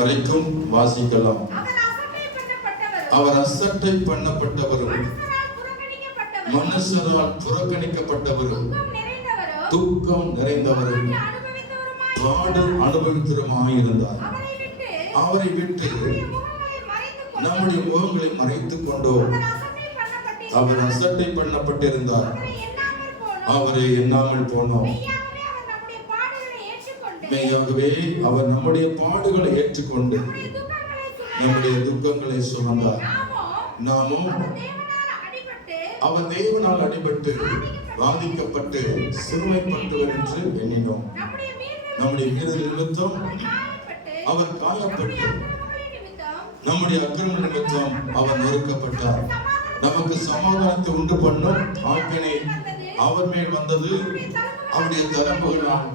வரைக்கும் வாசிக்கலாம். அவர் அசட்டை பண்ணப்பட்டவரும் மனுஷரால் புறக்கணிக்கப்பட்டவரும் துக்கம் நிறைந்தவரும் பாடு அனுபவித்தவருமாயிருந்தார். அவரை விட்டு நம்முடைய முகங்களை மறைத்துக் கொண்டோம். அவர் அசட்டை பண்ணப்பட்டிருந்தார், அவரை எண்ணாமல் போனோம். மெய்யாகவே அவர் நம்முடைய பாடுகளை ஏற்றுக்கொண்டு நம்முடைய துக்கங்களை சுமந்தார். நாமும் அவர் தேவனால் அடிபட்டு வாதிக்கப்பட்டு சிறுமைப்பட்டவர் என்று எண்ணினோம். நம்முடைய மீறல் நிமித்தம் அவர் காயப்பட்டு நம்முடைய அக்கிரம நிமித்தம் அவர் நொறுக்கப்பட்டார். நமக்கு சமாதானத்தை உண்டு பண்ணும் ஆக்கினை அவர் மேல் வந்தது. அவருடைய தரம்புகளால்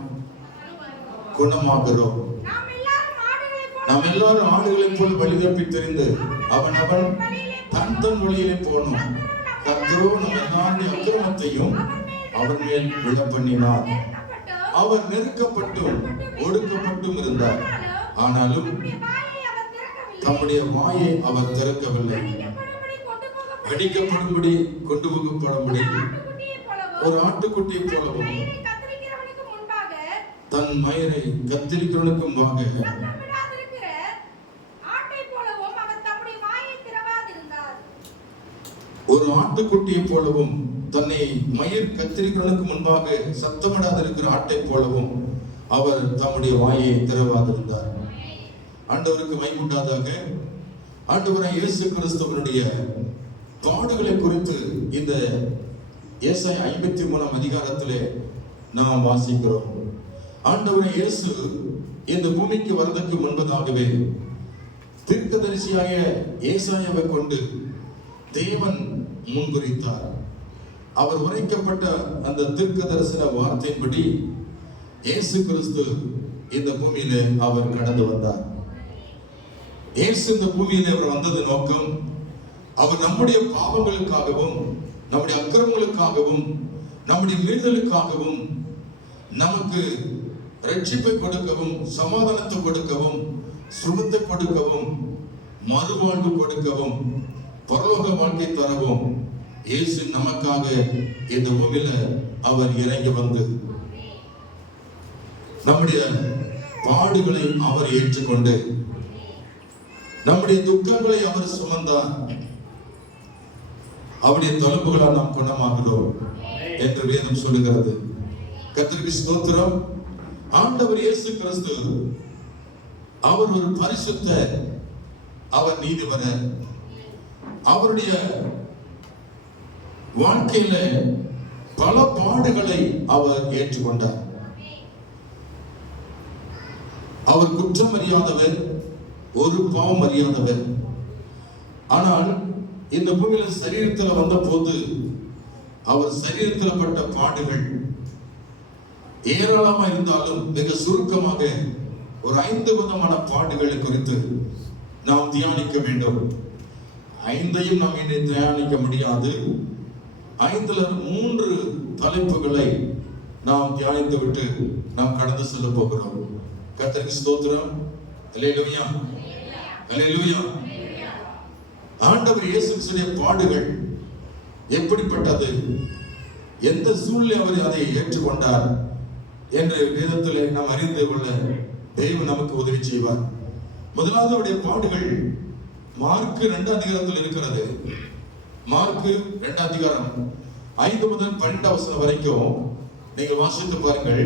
குணமாகிறோம். நாம் எல்லாரும் ஆடுகளைப் போல் வழி தப்பி தெரிந்து அவன் தன் வழியிலே போனோம். கர்த்தரோ நம் எல்லாருடைய அக்கிரமத்தையும் அவர் மேல் விழ பண்ணினார். அவர் நெருக்கப்பட்டும் ஒடுக்கப்பட்டும் இருந்தார், ஆனாலும் தம்முடைய வாயை அவர் திறக்கவில்லை. அடிக்கப்படும்படி கொண்டு போகப்படும்படி ஒரு ஆட்டுக்குட்டியை போலவும் தன் மயிரை கத்திரிக்கிறவனுக்கு முன்பாக ஒரு ஆட்டுக்குட்டியை போலவும் தன்னை மயிர் கத்திரிக்கிறவனுக்கு முன்பாக சத்தமிடாதிருக்கிற ஆட்டை போலவும் அவர் தம்முடைய வாயை திறவாதிருந்தார். ஆண்டவருக்கு மகிமை உண்டாதாக. ஆண்டவராகிய இயேசு கிறிஸ்துவினுடைய பாடுகளை குறித்து இந்த ஏசாயா 53 அதிகாரத்திலே நாம் வாசிக்கிறோம். ஆண்டவராகிய இயேசு இந்த பூமிக்கு வருவதற்கு முன்பதாகவே தீர்க்கதரிசியாய ஏசாயாவை கொண்டு தேவன் முன்குறித்தார். அவர் உரைக்கப்பட்ட அந்த தீர்க்க தரிசன வார்த்தையின்படி இயேசு கிறிஸ்து இந்த பூமியிலே அவர் கடந்து வந்தார். இயேசு இந்த பூமியிலே அவர் வந்தது நோக்கம், அவர் நம்முடைய பாவங்களுக்காகவும் நம்முடைய அக்கிரமங்களுக்காகவும் நம்முடைய மீறுதலுக்காகவும் நமக்கு ரட்சிப்பை கொடுக்கவும் சமாதானத்தை கொடுக்கவும் சுகத்தை கொடுக்கவும் மறுவாழ்வு கொடுக்கவும் பரலோக வாழ்க்கை தரவும் இயேசு நமக்காக இந்த பூமியில அவர் இறங்கி வந்து நம்முடைய பாடுகளை அவர் ஏற்றுக்கொண்டு நம்முடைய துக்கங்களை அவர் சுமந்தார். அவருடைய தழும்புகளால் நாம் குணமாகிறோம் என்று வேதம் சொல்லுகிறது. கர்த்தருக்கு ஸ்தோத்திரம். ஆண்டவர் இயேசு கிறிஸ்து அவர் ஒரு பரிசுத்த, அவர் நீதிபரர். அவருடைய வாழ்க்கையில பல பாடுகளை அவர் ஏற்றுக்கொண்டார். அவர் குற்றம் அறியாதவர், ஒரு பாவம் அறியாதவர். ஆனால் இந்த பூமியில சரீரத்தில் வந்த போது அவர் சரீரத்தில் பட்ட பாடுகள் ஏராளமா இருந்தாலும் மிக சுருக்கமாக ஒரு 5 விதமான பாடுகளை குறித்து நாம் தியானிக்க வேண்டும். 5ஐயும் நாம் இனி தியானிக்க முடியாது. 5ல 3 தலைப்புகளை நாம் தியானித்து விட்டு நாம் கடந்து செல்ல போகிறோம். கர்த்தருக்கு ஸ்தோத்திரம். அல்லேலூயா, அல்லேலூயா. ஆண்டவர் இயேசு கிறிஸ்துவின் பாடுகள் எப்படிப்பட்டது, எந்த சூழ்நிலை அவர் அதை ஏற்றுக்கொண்டார் என்று வேதத்திலே நாம் அறிந்து கொள்ள தேவன் நமக்கு உதவி செய்வார். முதலாவது அவருடைய பாடுகள் மார்க்கு 2 அதிகாரத்தில் இருக்கிறது. மார்க்கு 2 அதிகாரம் 5 முதல் 12 வசனம் வரைக்கும் நீங்க வாசித்து பாருங்கள்.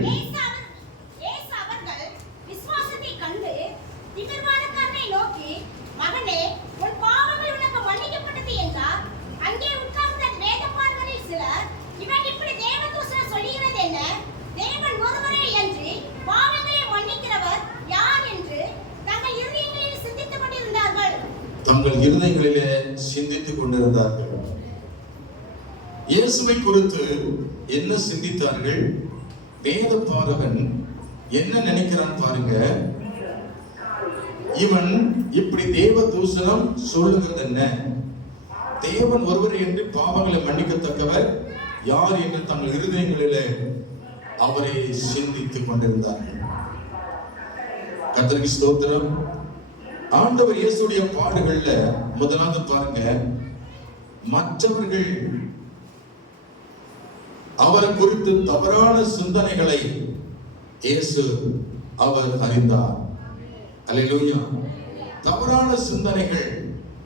தங்கள் இருதயங்களிலே சிந்தித்துக் கொண்டிருந்தார்கள். இயேசுவை குறித்து என்ன சிந்தித்தார்கள்? வேத பாரகன் என்ன நினைக்கிறான் பாருங்க. இவன் இப்படி தேவ தூஷணம் சொல்லுகிறது என்ன? தேவன் ஒருவர் என்று பாவங்களை மன்னிக்கத்தக்கவர் யார் என்று தங்கள் இருதயங்களிலே அவரை சிந்தித்துக் கொண்டிருந்தார்கள். கர்த்தருக்கு ஸ்தோத்திரம். ஆண்டவர் இயேசுடைய பாடுகள்ல முதலாவது பாருங்க, மற்றவர்கள் அவரை குறித்து தவறான சிந்தனைகளை இயேசு அவர் அறிந்தார். அல்லேலூயா. தவறான சிந்தனைகள்,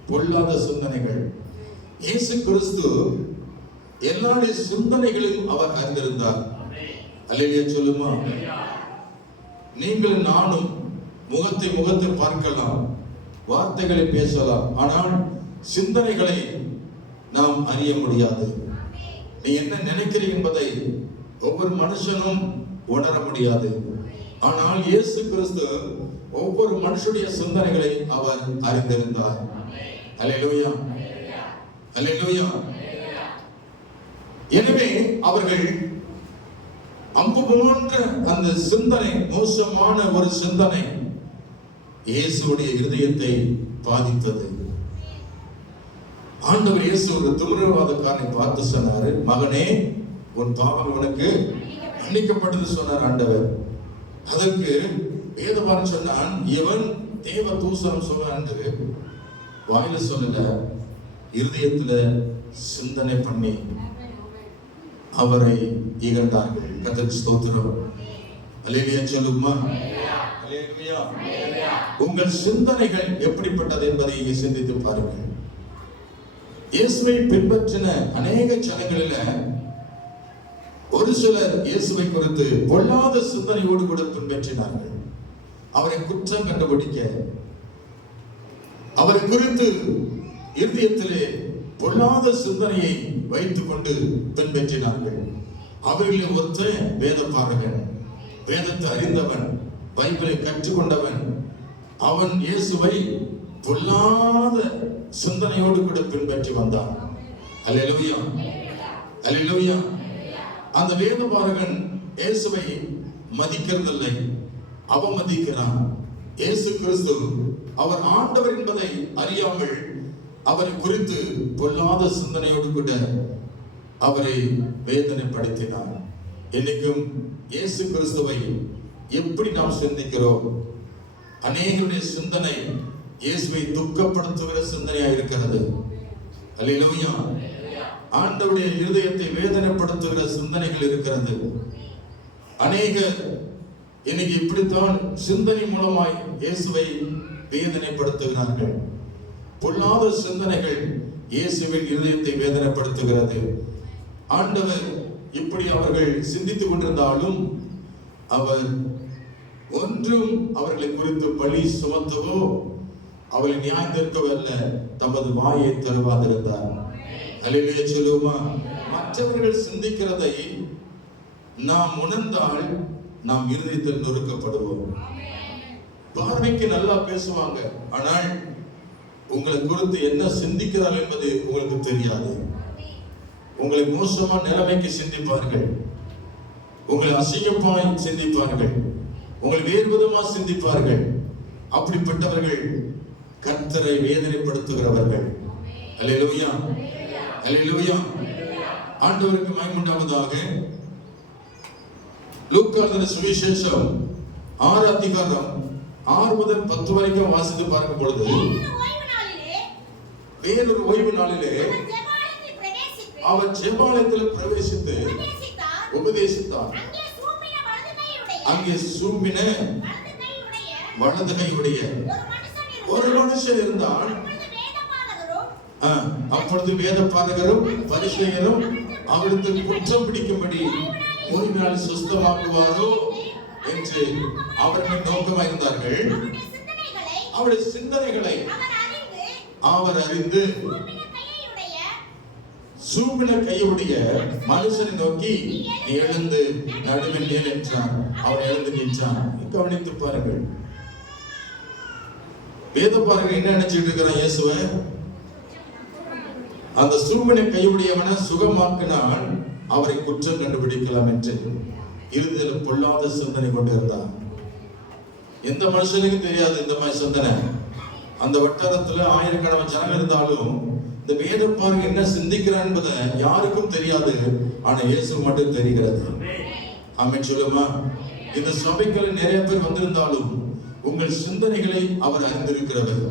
பொல்லாத சிந்தனைகள், இயேசு கிறிஸ்து எல்லாருடைய சிந்தனைகளையும் அவர் அறிந்திருந்தார். அல்லேலூயா சொல்லுமா? நீங்கள் நானும் முகத்தை பார்க்கலாம், வார்த்தைகளை பேசலாம், ஆனால் சிந்தனைகளை நாம் அறிய முடியாது. நீ என்ன நினைக்கிறீங்க என்பதை ஒவ்வொரு மனுஷனும் உணர முடியாது. ஆனால் இயேசு கிறிஸ்து ஒவ்வொரு மனுஷனுடைய சிந்தனைகளை அவர் அறிந்திருந்தார். அல்லேலூயா, அல்லேலூயா. எனவே அவர்கள் அம்பு போன்ற அந்த சிந்தனை, மோசமான ஒரு சிந்தனை இயேசுடைய இருதயத்தை பாதித்தது. ஆண்டவர் இயேசு ஒரு திமிரவாதக்காரனை பார்த்து சொன்னாரு, மகனே உன் பாவம் உனக்கு மன்னிக்கப்பட்டது சொன்னார் ஆண்டவர். அதற்கு வேதபாரன் சொன்னான், இவன் தேவ தூசணம் சொன்னான் என்று வாயில சொல்லல, இருதயத்துல சிந்தனை பண்ணி அவரை இகழ்ந்தார்கள். கர்த்தருக்கு ஸ்தோத்திரம். அல்லேலூயா சொல்லுமா? அல்லேலூயா. உங்கள் சிந்தனைகள் எப்படிப்பட்டது என்பதை சிந்தித்து பாருங்கள். இயேசுவை பின்பற்றின அநேக ஜனங்களில ஒரு சிலர் இயேசுவை குறித்து பொல்லாத சிந்தனையோடு கூட பின்பற்றினார்கள். அவரை குற்றம் கண்டுபிடிக்க, அவரை குறித்து இருதயத்திலே பொல்லாத சிந்தனையை வைத்துக் கொண்டு பின்பற்றினார்கள். அவர்களில் ஒருத்தன் வேத பாரகன், வேதத்தை அறிந்தவன், பைபிளை கற்றுக்கொண்டவன். அவன் இயேசுவை பொல்லாத சிந்தனையோடு கூட பின்பற்றி வந்தான். அல்லேலூயா, அல்லேலூயா. அந்த வேத பாரகன் இயேசுவை மதிக்கிறதில்லை, அவமதிக்கிறான். இயேசு கிறிஸ்து அவர் ஆண்டவர் என்பதை அறியாமல் அவரை குறித்து பொல்லாத சிந்தனையோடு கூட அவரை வேதனைப்படுத்தினார். என்னைக்கும் இயேசு கிறிஸ்துவை எப்படி நாம் சிந்திக்கிறோம்? அநேகருடைய சிந்தனை இயேசுவை துக்கப்படுத்துகிற சிந்தனையா இருக்கிறது. அல்லேலூயா. ஆண்டவருடைய இருதயத்தை வேதனைப்படுத்துகிற சிந்தனைகள் இருக்கிறது. அநேக இன்னைக்கு இப்படித்தான் சிந்தனை மூலமாய் இயேசுவை வேதனைப்படுத்துகிறார்கள். பொல்லாத சிந்தனைகள் இயேசுவின் இருதயத்தை வேதனைப்படுத்துகிறது. ஆண்டவர் இப்படி அவர்கள் சிந்தித்துக் கொண்டிருந்தாலும் அவர் ஒன்றும் அவர்களை குறித்து பழி சுமத்தவோ அவர்களை நியாயத்திற்கவோ அல்ல, தமது வாயை தருவாதிருந்தார். அல்லேலூயா சொல்லுமா? மற்றவர்கள் சிந்திக்கிறதை நாம் உணர்ந்தால் நாம் இருதயத்தில் நொறுக்கப்படுவோம். பார்வைக்கு நல்லா பேசுவாங்க, ஆனால் உங்களை குறித்து என்ன சிந்திக்கிறார்கள் என்பது உங்களுக்கு தெரியாது. உங்களை மோசமான நிலைமைக்கு சிந்திப்பார்கள், உங்களை அசிங்கமாய் சிந்திப்பார்கள், உங்களை வேறு விதமாக சிந்திப்பார்கள். அப்படிப்பட்டவர்கள் கர்த்தரை வேதனைப்படுத்துகிறவர்கள். அல்லேலூயா, அல்லேலூயா. ஆண்டவருக்கு மகிமை உண்டாவதாக. லூக்கா எழுதின சுவிசேஷம் 6 அதிகாரம் 6 முதல் 10 வரைக்கும் வாசித்து பார்க்கும் பொழுது, வேறொரு ஓய்வு நாளிலே அவர் ஜெபாலயத்தில் பிரவேசித்து உபதேசித்தார். அங்கே சூம்பின வலது கையுடைய ஒரு மனுஷன் இருந்தான். அப்பொழுது வேத பாரகரும் பரிசேயரும் அவருக்கு குற்றம் பிடிக்கும்படி ஓய்வு நாள் சுஸ்தமாக்குவாரோ என்று அவர்கள் நோக்கமாக இருந்தார்கள். அவருடைய சிந்தனைகளை அவர் அறிந்து சூம்பின கையுடைய மனுஷனை நோக்கி, நீ எழுந்து நடுவில் நில் என்றார். அவர் எழுந்து நின்றான். கவனித்து பாருங்கள். வேத பாருங்க என்ன நினைச்சிட்டு இருக்கிறான் இயேசுவை? அந்த சூம்பின கையுடையவனை சுகமாக்கினால் அவரை குற்றம் கண்டுபிடிக்கலாம் என்று இருதயத்தில் பொல்லாத சிந்தனை கொண்டிருந்தார். எந்த மனுஷனுக்கும் தெரியாது இந்த மாதிரி சிந்தனை. அந்த வட்டாரத்துல ஆயிரக்கணக்கான ஜனங்கள் இருந்தாலும் இந்த வேத பாருங்க என்ன சிந்திக்கிறான் என்பதை யாருக்கும் தெரியாது. ஆனா இயேசு மட்டும் தெரிகிறது. ஆமென் சொல்லுமா? இந்த சபைகள் நிறைய பேர் வந்திருந்தாலும் உங்கள் சிந்தனைகளை அவர் அறிந்திருக்கிறவர்.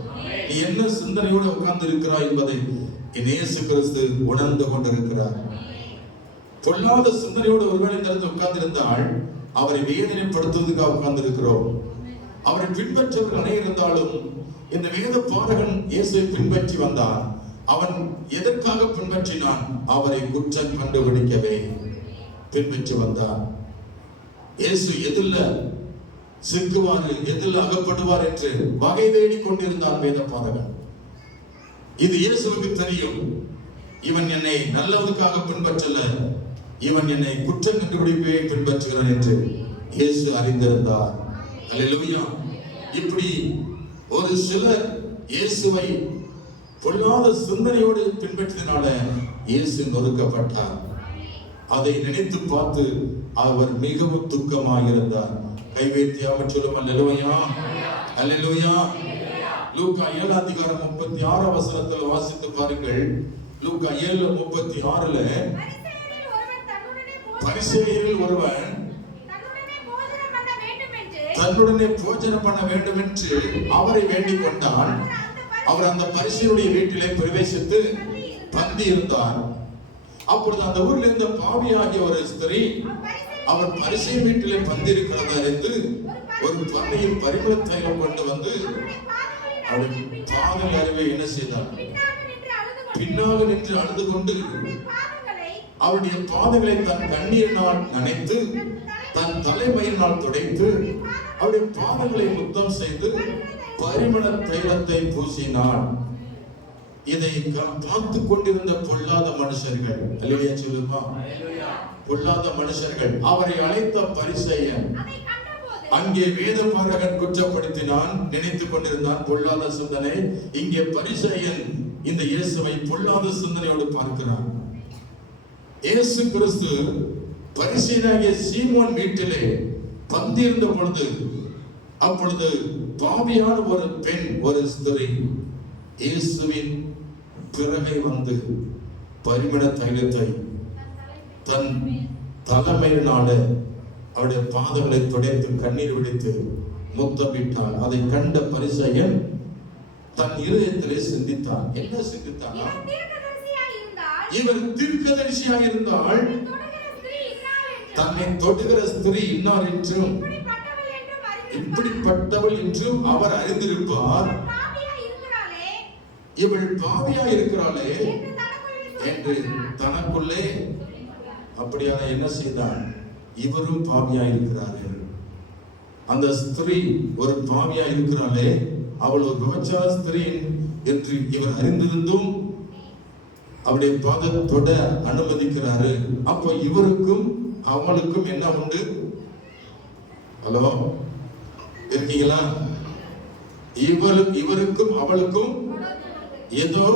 நீ என்ன சிந்தனையோடு உட்கார்ந்து இருக்கிறாய் என்பதை இயேசு கிறிஸ்து உணர்ந்து கொண்டிருக்கிறார். பொல்லாத சிந்தனையோடு ஒருவேளை இந்த இடத்துல உட்கார்ந்து இருந்தால் அவரை வேதனைப்படுத்துவதற்காக உட்கார்ந்து இருக்கிறோம். அவரை பின்பற்றவர்கள் அனைவரும் இருந்தாலும் இந்த வேத பாரகன் இயேசுவை பின்பற்றி வந்தான். அவன் எதற்காக பின்பற்றினான்? அவரை குற்றம் கண்டுபிடிக்கவே பின்பற்றி வந்தான். இயேசு எதில் சிக்குவார், எதில் அகப்படுவார் என்று வகை தேடி கொண்டிருந்தான் வேத பாரகன். இது இயேசுவுக்கு தெரியும். இவன் என்னை நல்லவனுக்காக பின்பற்றல, இவன் என்னை குற்றம் கண்டுபிடிப்பே பின்பற்றுகிறான் என்று இயேசு அறிந்திருந்தார். அல்லேலூயா. இப்படி ஒரு சிலர் இயேசுவை பொல்லாத சிந்தனையோடு பின்பற்றினால இயேசு நொறுக்கப்பட்டார். அதை நினைத்து பார்த்து அவர் மிகவும் துக்கமாக இருந்தார். கைவேத்தியாக சொல்லும் அல்லேலூயா, அல்லேலூயா. லூக்கா 7:36 வாசித்து பாருங்கள். லூக்கா 7:36 பரிசேயரில் ஒருவன் தன்னுடனே போஜனம் பண்ண வேண்டும் என்று அவரை வேண்டிக் கொண்டான். அவர் அந்த பரிசேயருடைய வீட்டிலே பிரவேசித்து பந்தி இருந்தார். அப்பொழுது அந்த ஊரில் இருந்த பாவியாகிய ஒரு ஸ்திரீ அவர் பரிசேயர் வீட்டிலே பந்தி இருக்கிறதா என்று ஒரு பண்ணையில் பரிமள தைலம் கொண்டு வந்து அவருடைய பாதங்கள் அறிவை என்ன செய்தார்? பின்னாக நின்று அழுது கொண்டு அவருடைய பாதங்களை தன் கண்ணீரினால் நனைத்து தன் தலைமயிரினால் துடைத்து அவருடைய பாதங்களை முத்தம் செய்து பரிமள தைலத்தை பூசினான். இதை பார்த்து கொண்டிருந்த பொல்லாத மனுஷர்கள், அல்லேலூயா சொல்லுமா, பொல்லாத மனுஷர்கள், அவரை அழைத்த பரிசேயன் அங்கே வேத பாரகன் குற்றப்படுத்தினான், நினைத்துக் கொண்டிருந்தான் பொல்லாத சிந்தனை. இங்கே பரிசேயன் இந்த இயேசுவை பொல்லாத சிந்தனையோடு பார்க்கிறான். இயேசு கிறிஸ்து பரிசேயனாகிய சீமோன் வீட்டிலே பந்தியிருந்த பொழுது, அப்பொழுது பாவியான ஒரு பெண், ஒரு ஸ்திரீ இயேசுவின் பிறகை வந்து பரிமள தைலத்தை தன் தலைமையினால அவருடைய பாதங்களை துடைத்து கண்ணீர் விடுத்து முத்தமிட்டான். அதை கண்ட பரிசேயன் தன் இருதயத்திலே சிந்தித்தான். என்ன சிந்தித்தானா? இவர் தீர்க்கதரிசியாக இருந்தால் தன்னை தொடுகிற ஸ்திரீ இன்னார் என்றும் இப்படிப்பட்டவள் என்றும் அவர் அறிந்திருப்பார். இவள் பாவியா இருக்கிறாளே என்று தனக்குள்ளே அப்படியான என்ன செய்தான்? இவரும் பாவியா இருக்கிறார்கள். அந்த ஸ்திரீ ஒரு பாவியா இருக்கிறாளே, அவள் ஒரு விபச்சார ஸ்திரீ என்று இவர் அறிந்திருந்தும் அவருடைய பாதத்தோட அனுமதிக்கிறாரு. அப்போ இவருக்கும் அவளுக்கும் என்ன உண்டு? ஹலோ, இருக்கீங்களா? இவருக்கும் அவளுக்கும் ஏதோ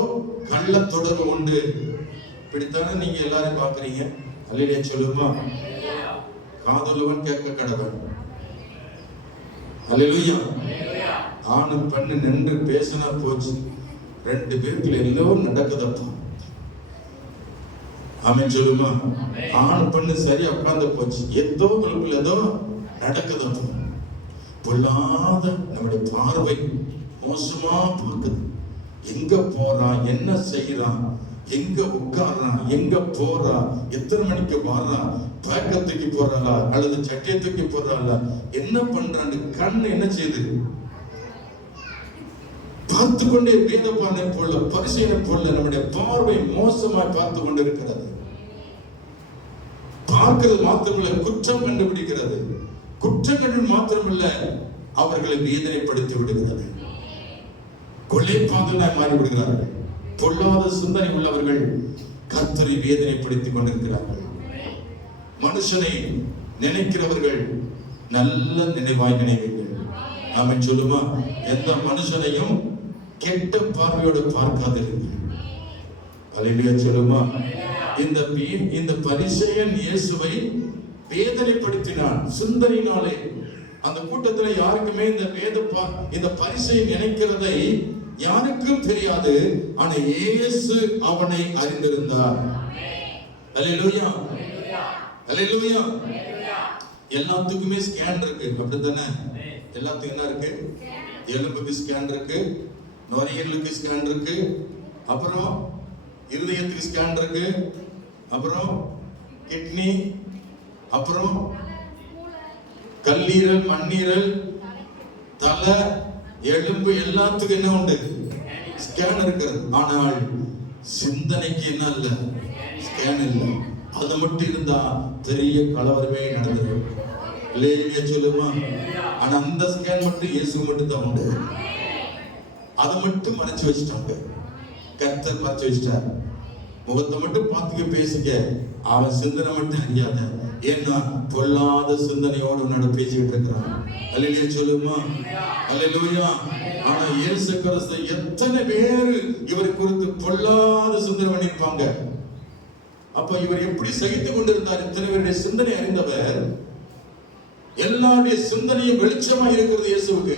கள்ள தொடர்பு உண்டு. இப்படித்தானே நீங்க எல்லாரும் பாக்குறீங்க. அல்லேலூயா சொல்லுமா. காதுள்ளவன் கேட்க கடவன். அல்லேலூயா. ஆணு பண்ணு நின்று பேசினா போச்சு, ரெண்டு பேருக்குள்ள எல்லோரும் நடக்குதப்பா. ஆமென் சொல்லுமா. ஆணு பண்ணு சரியா உட்கார்ந்து போச்சு, ஏதோ உங்களுக்குள்ள ஏதோ நடக்குதப்பா. பொல்லாத நம்முடைய பார்வை மோசமா பார்க்குது. எங்க போறான், என்ன செய்யறான், எங்க உட்கார்றான், எங்க போறா, எத்தனை மணிக்கு வர்றான், பேக்கத்துக்கு போறாளா அல்லது சட்டியத்துக்கு போறாளா, என்ன பண்றான்னு கண்ணு என்ன செய்யுது? பார்த்து கொண்டே வேதபாரனை போல பரிசேயனை போல நம்முடைய பார்வை மோசமாய் பார்த்து கொண்டு இருக்கிறது. பார்க்கிறது மாத்திரமல்ல, குற்றம் கண்டுபிடிக்கிறது. குற்றங்கள் மாத்திரமல்ல, அவர்களை வேதனைப்படுத்தி விடுகிறது. கொலைபாதகனாய் மாறிவிடுகிறார்கள். பொல்லாத சிந்தனை உள்ளவர்கள் கர்த்தரை வேதனைப்படுத்திக் கொண்டிருக்கிறார்கள். மனுஷனை நினைக்கிறவர்கள் நல்ல நினைவாய் நினைவீர்கள். நாம சொல்லுமா, எந்த மனுஷனையும் கெட்ட பார்வையோடு பார்க்காதிருங்கள். அல்லேலூயா சொல்லுமா. இந்த பரிசேயன் இயேசுவை வேதனைப்படுத்தினான் சிந்தனையினாலே. அந்த கூட்டத்தில் யாருக்குமே இந்த பரிசேயன் நினைக்கிறதை யாருக்கும் தெரியாது. ஆனா இயேசு அவனை அறிந்திருந்தார். அல்லேலூயா, அல்லேலூயா. எல்லாத்துக்குமே ஸ்கேன் இருக்கு, அப்படித்தானே? எல்லாத்துக்கும் என்ன இருக்கு? எலும்புக்கு ஸ்கேன் இருக்கு, நுரையீரலுக்கு ஸ்கேன் இருக்கு, அப்புறம் இருதயத்துக்கு ஸ்கேன் இருக்கு, அப்புறம் கிட்னி, அப்புறம் கல்லீரல், மண்ணீரல், தலை, எலும்பு எல்லாத்துக்கும் என்ன உண்டு? ஸ்கேன் இருக்கிறது. ஆனால் சிந்தனைக்கு என்ன இல்ல? ஸ்கேன் இல்லை. அது மட்டும் இருந்தா பெரிய கலவரமே நடந்தது. சொல்லுமா? ஆனா அந்த ஸ்கேன் மட்டும் இயேசு மட்டும் தான் உண்டு. அதை மட்டும் மறைச்சு வச்சுட்டாங்க. கர்த்தர் மறைச்சு வச்சுட்டார். முகத்தை மட்டும் பார்த்துக்க, பேசிக்க. அவன் சிந்தனை மட்டும் அறியாத. ஏன்னா பொல்லாத சிந்தனையோடு உன்னோட பேசிக்கிட்டு இருக்கிறான். அல்லேலூயா சொல்லுமா? அல்லேலூயா. ஆனா இயேசு கிறிஸ்து எத்தனை பேர் இவரை குறித்து பொல்லாத சிந்தனை பண்ணிருப்பாங்க. அப்ப இவர் எப்படி சகித்துக் கொண்டிருந்தார்? இத்தனை பேருடைய சிந்தனை அறிந்தவர். எல்லாருடைய சிந்தனையும் வெளிச்சமா இருக்கிறது இயேசுவுக்கு.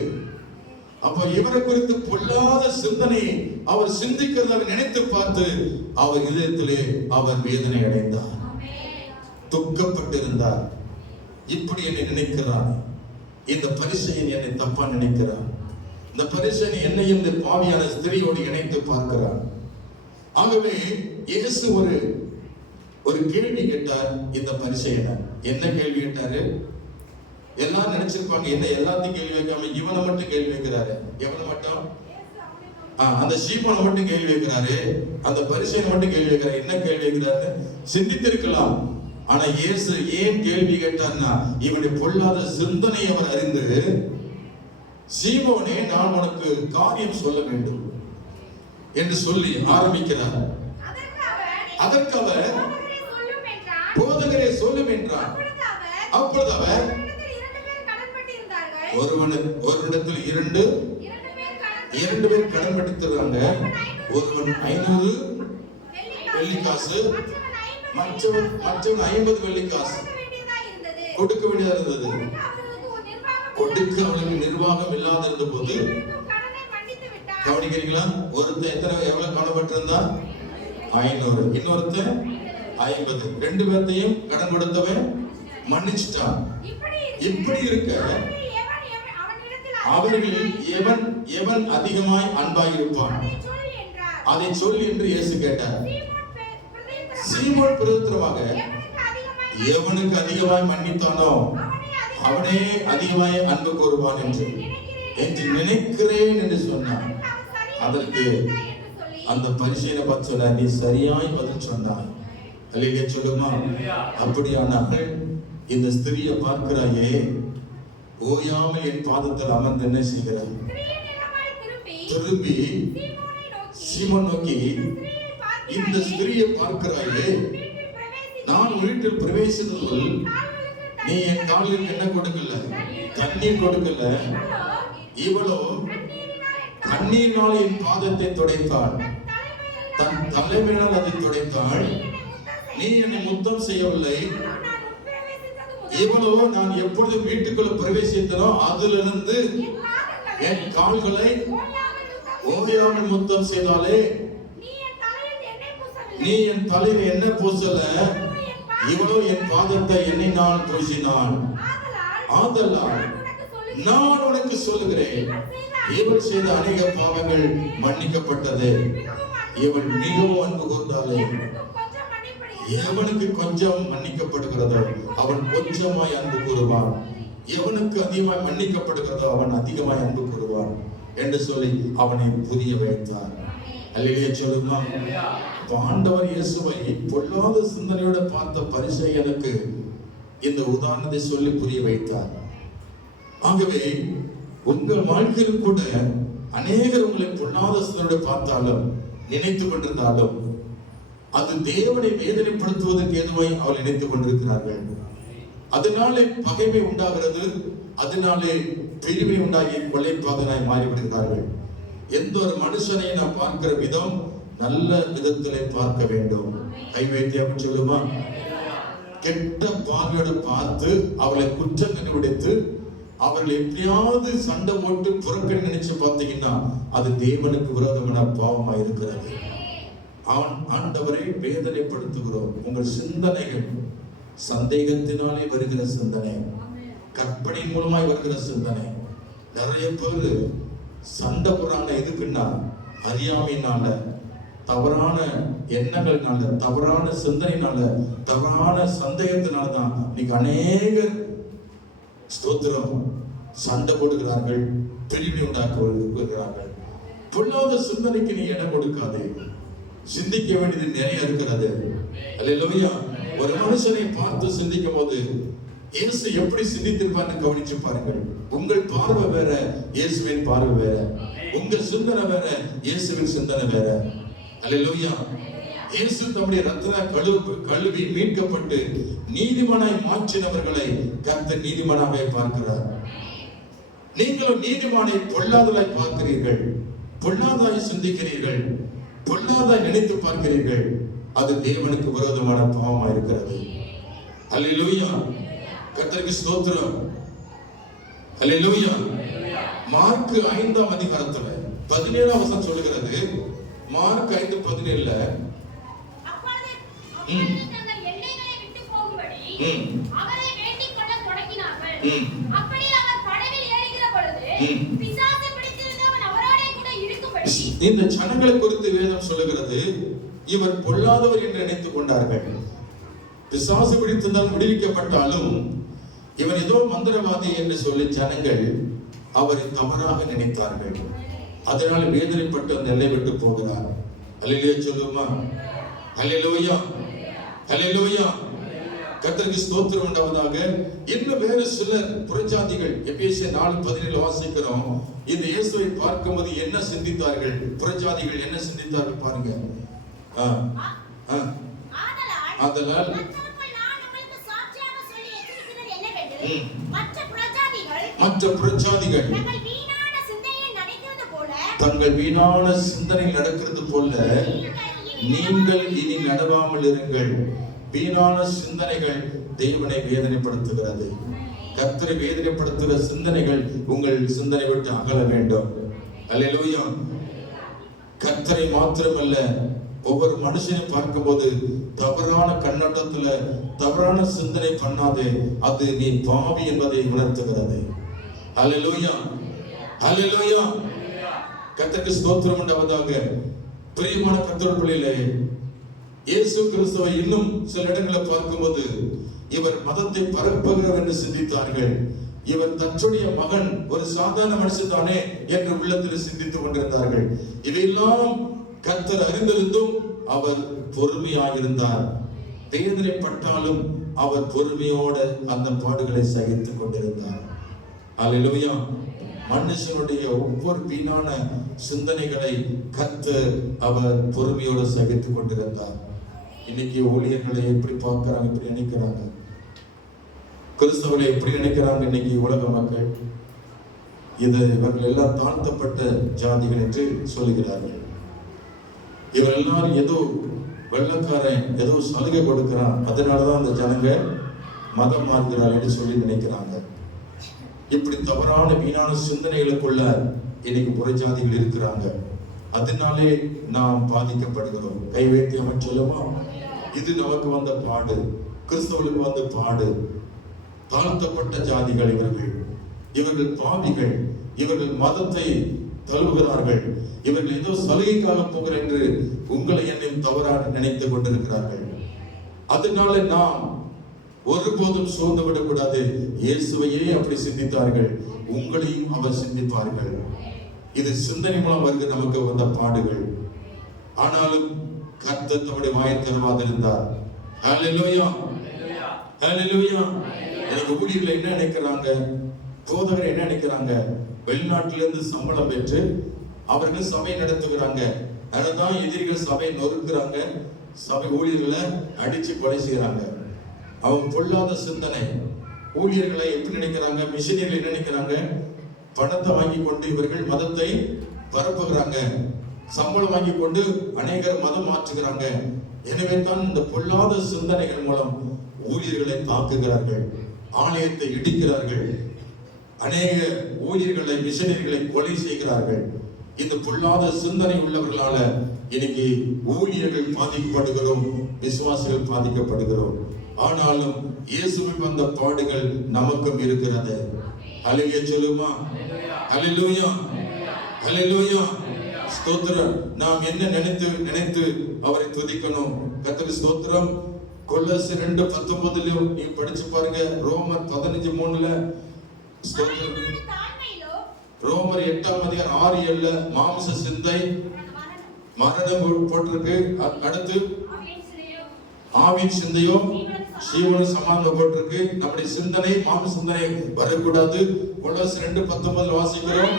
அப்ப இவரை குறித்து பொல்லாத சிந்தனை அவர் சிந்திக்கிறத நினைத்து பார்த்து அவர் இதயத்திலே அவர் வேதனை அடைந்தார், துக்கப்பட்டிருந்தார். இப்படி என்னை நினைக்கிறார், இந்த பரிசையன் என்னை தப்பா நினைக்கிறார், இந்த பரிசையன் என்னை இந்த பாவியான ஸ்திரியோடு இணைத்து பார்க்கிறார். ஆகவே இயேசு ஒரு கேள்வி கேட்டார். இந்த பரிசையனை என்ன கேள்வி கேட்டாரு? எல்லாரும் நினைச்சிருப்பாங்க, என்ன எல்லாத்தையும் கேள்வி வைக்காம இவனை மட்டும் கேள்வி வைக்கிறாரு. எவனை மட்டும்? அந்த சீமோனை மட்டும் கேள்வி வைக்கிறாரு, அந்த பரிசையனை மட்டும் கேள்வி வைக்கிறாரு. என்ன கேள்வி வைக்கிறாரு சிந்தித்திருக்கலாம். ஆனா இயேசு ஏன் கேள்வி கேட்டார்னா, இவனுடைய பொல்லாத சிந்தனை அவர் அறிந்து, சீமோனே நான் உனக்கு காரியம் சொல்ல வேண்டும் என்று சொல்லி ஆரம்பிக்கிறார். அதற்கு அவர் போதகரே சொல்லும் என்றார். அப்பொழுது அவர் ஒருவனிடத்தில் இரண்டு பேர் கடன் பட்டிருக்கிறாங்க. ஒருவன் 500 வெள்ளிக்காசு, மற்றவன் 50 வெள்ளிக்காசு கொடுக்க வேண்டியதா இருந்தது. கொடுக்க அவனுக்கு நிர்வாகம் இல்லாத இருந்த போது, கவனிக்கிறீங்களா? ஒருத்தன் எவ்வளவு கடன் பட்டிருந்தா? 500. இன்னொருத்தன் 50. 2 பேர்த்தையும் கடன் கொடுத்தவன் மன்னிச்சுட்டான். இப்படி இருக்க அவர்களில் எவன் அதிகமாய் அன்பாய் இருப்பான்? அதை சொல் என்று இயேசு கேட்டார். சீமோன் பிரதித்திரமாக, எவனுக்கு அதிகமாய் மன்னித்தானோ அவனே அதிகமாய் அன்பு கூறுவான் என்று நினைக்கிறேன் என்று சொன்னான். அதற்கு அந்த பரிசீலனை பார்த்து சொன்னார், நீ சரியாய் பதில் சொன்னாய். அல்லேலூயா சொல்லுமா? அப்படியானால் இந்த ஸ்திரியை பார்க்கிறாயே, ஓயாமல் என் பாதத்தில் அமர்ந்து என்ன செய்கிறார்? திரும்பி சீமோன் நோக்கி, இந்த ஸ்திரியை பார்க்கிறாயே, நான் வீட்டில் பிரவேசித்ததில் நீ என் காலுக்கு என்ன கொடுக்கல? தண்ணீர் கொடுக்கல. இவளோ கண்ணீரினால் என் பாதத்தை துடைத்தாள், தன் தலைமையினால் அதை துடைத்தாள். நீ என்னை முத்தம் செய்யவில்லை. இவளோ நான் எப்பொழுது வீட்டுக்குள்ள பிரவேசித்தனோ அதிலிருந்து என் கால்களை ஓயாமல் முத்தம் செய்தாலே. நீ என் தலையில் என்ன பூசல, இவளோ என் பாதத்தை எண்ணெயினால் பூசினாள். ஆதலால் நான் உனக்கு சொல்லுகிறேன், இவள் செய்த அநேக பாவங்கள் மன்னிக்கப்பட்டது. இவள் மிகவும் அன்பு கூர்ந்தாலே. எவனுக்கு கொஞ்சம் மன்னிக்கப்படுகிறதோ அவன் கொஞ்சமாய் அன்பு கூறுவான், எவனுக்கு அதிகமாய் மன்னிக்கப்படுகிறதோ அவன் அதிகமாய் அன்பு கூறுவான் என்று சொல்லி அவனை புரிய வைத்தார். அல்லேலூயா சொல்லுமா? ஆண்டவர் இயேசுவை பொல்லாத சிந்தனையோட பார்த்த பரிசேயனுக்கு இந்த உதாரணத்தை சொல்லி புரிய வைத்தார். ஆகவே உங்கள் வாழ்க்கையில் கூட அநேகர் உங்களை பொல்லாத சிந்தனையோட பார்த்தாலும் நினைத்துக் கொண்டிருந்தாலும் அது தேவனை வேதனைப்படுத்துவதற்கு ஏதுவாய் அவள் நினைத்துக் கொண்டிருக்கிறார்கள். அதனாலே பகைமை உண்டாகிறது, அதனாலே பிரிவினை உண்டாகி கொள்ளைப்பாதனாய் மாறிவிடுகிறார்கள். எந்த ஒரு மனுஷனை நாம் பார்க்கிற விதம் நல்ல விதத்திலே பார்க்க வேண்டும். கை வைத்தியம் சொல்லுமா? கெட்ட பார்வையோடு பார்த்து அவளை குற்றம் கண்டுபிடித்து அவர்கள் எப்படியாவது சண்டை போட்டு புறக்கணி நினைச்சு பார்த்தீங்கன்னா அது தேவனுக்கு விரோதமான பாவமா இருக்கிறது. ஆண்டவரை வேதனைப்படுத்துகிறோம். உங்கள் சிந்தனைகள் சந்தேகத்தினாலே வருகிற சிந்தனை, கற்பனை மூலமாய் வருகிற சிந்தனை, நிறைய பேர் சண்டை போறாங்க. எதுக்குன்னா அறியாமையினால, தவறான எண்ணங்கள்னால, தவறான சிந்தனையினால, தவறான சந்தேகத்தினால தான் இன்னைக்கு அநேக ஸ்தோத்திரம் சண்டை போடுகிறார்கள், பிரிவினை உண்டாக்குகிறார்கள். பொல்லாத சிந்தனைக்கு நீ இடம் கொடுக்காதே. சிந்திக்க வேண்டியது நிறைய இருக்கிறது. அல்லேலூயா. ஒரு மனுஷனை பார்த்து சிந்திக்கும் போது இயேசு எப்படி சிந்தித்திருப்பார்னு கவனிச்சு பாருங்கள். உங்கள் பார்வை வேற, இயேசுவின் பார்வை வேற. உங்க சிந்தனை வேற, இயேசுவின் சிந்தனை வேற. அல்லேலூயா. இயேசு தம்முடைய ரத்தன கழுவி மீட்கப்பட்டு நீதிமானாய் மாற்றினவர்களை கர்த்தர் நீதிமானாக பார்க்கிறார். நீங்களும் நீதிமானை பொல்லாததாய் பார்க்கிறீர்கள், பொல்லாதாய் சிந்திக்கிறீர்கள், பொல்லாதாய் நினைத்து பார்க்கிறீர்கள். அது தேவனுக்கு விரோதமான பாவமா இருக்கிறது. அல்லேலூயா. கர்த்தருக்கு ஸ்தோத்திரம். அல்லேலூயா. மார்க் 5ஆம் அதிகாரத்துல 17ஆம் வசனம் சொல்லுகிறது. மார்க் 5:17 அவரை வேண்டிக் கொள்ள தொடங்கினார்கள். அப்படி அவர் படவில் ஏறுகிற பொழுது பிசாசு பிடித்திருந்தவன் அவரோடே கூட இருக்கும்படி இந்த ஜனங்களை குறித்து வேதம் சொல்லுகிறது, இவர் பொல்லாதவர் என்று நினைத்துக் கொண்டார்கள். பிசாசு பிடித்திருந்தால் விடுவிக்கப்பட்டாலும் இவன் ஏதோ மந்திரவாதி என்று சொல்லி ஜனங்கள் அவரை தவறாக நினைத்தார்கள். அதனால் வேதனைப்பட்டு அந்த எல்லை விட்டு போகிறார். அல்லேலூயா சொல்லுமா? அல்லேலூயா. அல்லேலூயா. கர்த்தருக்கு ஸ்தோத்திரம் உண்டாவதாக. இன்னும் வேறு சிலர் புறஜாதிகள், எபேசியர் 4:17 வாசிக்கிறோம். இந்த இயேசுவை பார்க்கும்போது என்ன சிந்தித்தார்கள்? புறஜாதிகள் என்ன சிந்தித்தார்கள் பாருங்க. ஆதலால் மற்ற புறஜாதிகள் தங்கள் வீணான சிந்தனை நடக்கிறது போல நீங்கள் இனி நடவாமல் இருங்கள். வீணான சிந்தனைகள் தேவனை வேதனைப்படுத்துகிறது. கர்த்தரை வேதனைப்படுத்துகிற சிந்தனைகள் உங்கள் சிந்தனை விட்டு அகல வேண்டும். அல்லேலூயா. கர்த்தரை மாத்திரமல்ல, ஒவ்வொரு மனுஷனை பார்க்கும்போது தவறான கண்ணோட்டத்துல தவறான சிந்தனை பண்ணாதே. அது நீ பாவி என்பதை உணர்த்துகிறது. அல்லேலூயா. அல்லேலூயா. கர்த்தருக்கு ஸ்தோத்திரம் உண்டாவதாக. பிரியமான கர்த்தருடைய பிள்ளைகளே, இயேசு கிறிஸ்துவை இன்னும் சில இடங்களை பார்க்கும்போது இவர் மதத்தை பரப்புகிறவர் என்று சிந்தித்தார்கள். இவர் தன்னுடைய மகன் ஒரு சாதாரண மனுஷன் தானே என்று உள்ளத்தில் சிந்தித்துக் கொண்டிருந்தார்கள். இவையெல்லாம் கர்த்தர் அறிந்திருந்தும் அவர் பொறுமையாக இருந்தார். வேதனைப்பட்டாலும் அவர் பொறுமையோட அந்த பாடுகளை சகித்துக் கொண்டிருந்தார். அல்லேலூயா. மனுஷனுடைய ஒவ்வொரு வீணான சிந்தனைகளை கர்த்தர் அவர் பொறுமையோடு சகித்துக் கொண்டிருந்தார். இன்னைக்கு ஊழியர்களை எப்படி பார்க்கிறாங்க, எப்படி நினைக்கிறாங்க? கிறிஸ்தவர்களை எப்படி நினைக்கிறாங்க இன்னைக்கு உலக மக்கள்? இது இவர்கள் எல்லாம் தாழ்த்தப்பட்ட ஜாதிகள் என்று சொல்லுகிறார்கள். இவர் எல்லாரும் ஏதோ வெள்ளக்காரன் ஏதோ சலுகை கொடுக்கிறான், அதனாலதான் அந்த ஜனங்க மதம் மாறுகிறார் என்று சொல்லி நினைக்கிறாங்க. இப்படி தவறான வீணான சிந்தனைகளுக்குள்ள இன்னைக்கு புறஜாதிகள் இருக்கிறாங்க. அதனாலே நாம் பாதிக்கப்படுகிறோம். கை வைத்து அவன் சொல்லுமா, இது நமக்கு வந்த பாடு, கிறிஸ்தவர்களுக்கு வந்த பாடு. தாழ்த்தப்பட்ட ஜாதிகள் இவர்கள் பாவிகள், இவர்கள் மதத்தை தழுவுகிறார்கள், இவர்கள் ஏதோ சலுகைக்காக போகிற என்று உங்களை என்னையும் தவறாக நினைத்துக் கொண்டிருக்கிறார்கள். அதனால நாம் ஒருபோதும் சோர்ந்து விடக்கூடாது. இயேசுவையே அப்படி சிந்தித்தார்கள், உங்களையும் அவர் சிந்திப்பார்கள். இது சிந்தனை மூலம் வருகிற நமக்கு வந்த பாடுகள். ஆனாலும் கர்த்தர் தம்முடைய வாயை திறவாதிருந்தார். ஹல்லேலூயா. ஹல்லேலூயா. இன்னைக்கு ஊழியர்கள் என்ன நினைக்கிறாங்க, போதகர் என்ன நினைக்கிறாங்க? வெளிநாட்டிலிருந்து சம்பளம் பெற்று அவர்கள் சபை நடத்துகிறாங்க. அதுதான் எதிரிகள் சபை நொறுக்குறாங்க, சபை ஊழியர்களை அடிச்சு கொலை செய்யறாங்க. அவங்க பொல்லாத சிந்தனை. ஊழியர்களை எப்படி நினைக்கிறாங்க? மிஷனரிகள் என்ன நினைக்கிறாங்க? பணத்தை வாங்கி கொண்டு இவர்கள் மதத்தை பரப்புகிறாங்க, சம்பளம் வாங்கி கொண்டு அநேகர் மதம் மாற்றுகிறாங்க. எனவே தான் இந்த பொல்லாத சிந்தனைகள் மூலம் ஊழியர்களை தாக்குகிறார்கள், ஆலயத்தை இடிக்கிறார்கள், அநேக ஊழியர்களை மிஷனரிகளை கொலை செய்கிறார்கள். இந்த பொல்லாத சிந்தனை உள்ளவர்களால இன்னைக்கு ஊழியர்கள் பாதிக்கப்படுகிறோம், விசுவாசிகள் பாதிக்கப்படுகிறோம். ஆனாலும் இயேசுவுக்கு வந்த பாடுகள் நமக்கும் இருக்கிறது. ஹல்லேலூயா சொல்லுமா? ஹல்லேலூயா, ஹல்லேலூயா. ஸ்தோத்திரம். நாம் என்ன நினைத்து அவரை துதிக்கணும். கர்த்தருக்கு ஸ்தோத்திரம். கொலோசியர் 2:19 நீ படிச்சு பாருங்க. ரோமர் 15:3 ஸ்தோத்திரம். ரோமர் 8:6-7 மாம்ச சிந்தை மரணம் போட்டிருக்கு. அடுத்து ஆவியின் சிந்தையோ ஜீவனும் சமாதானம் போட்டிருக்கு. நம்முடைய சிந்தனை மாம்ச சிந்தனை வரக்கூடாது. கொலோசியர் 2:19 வாசிக்கிறோம்.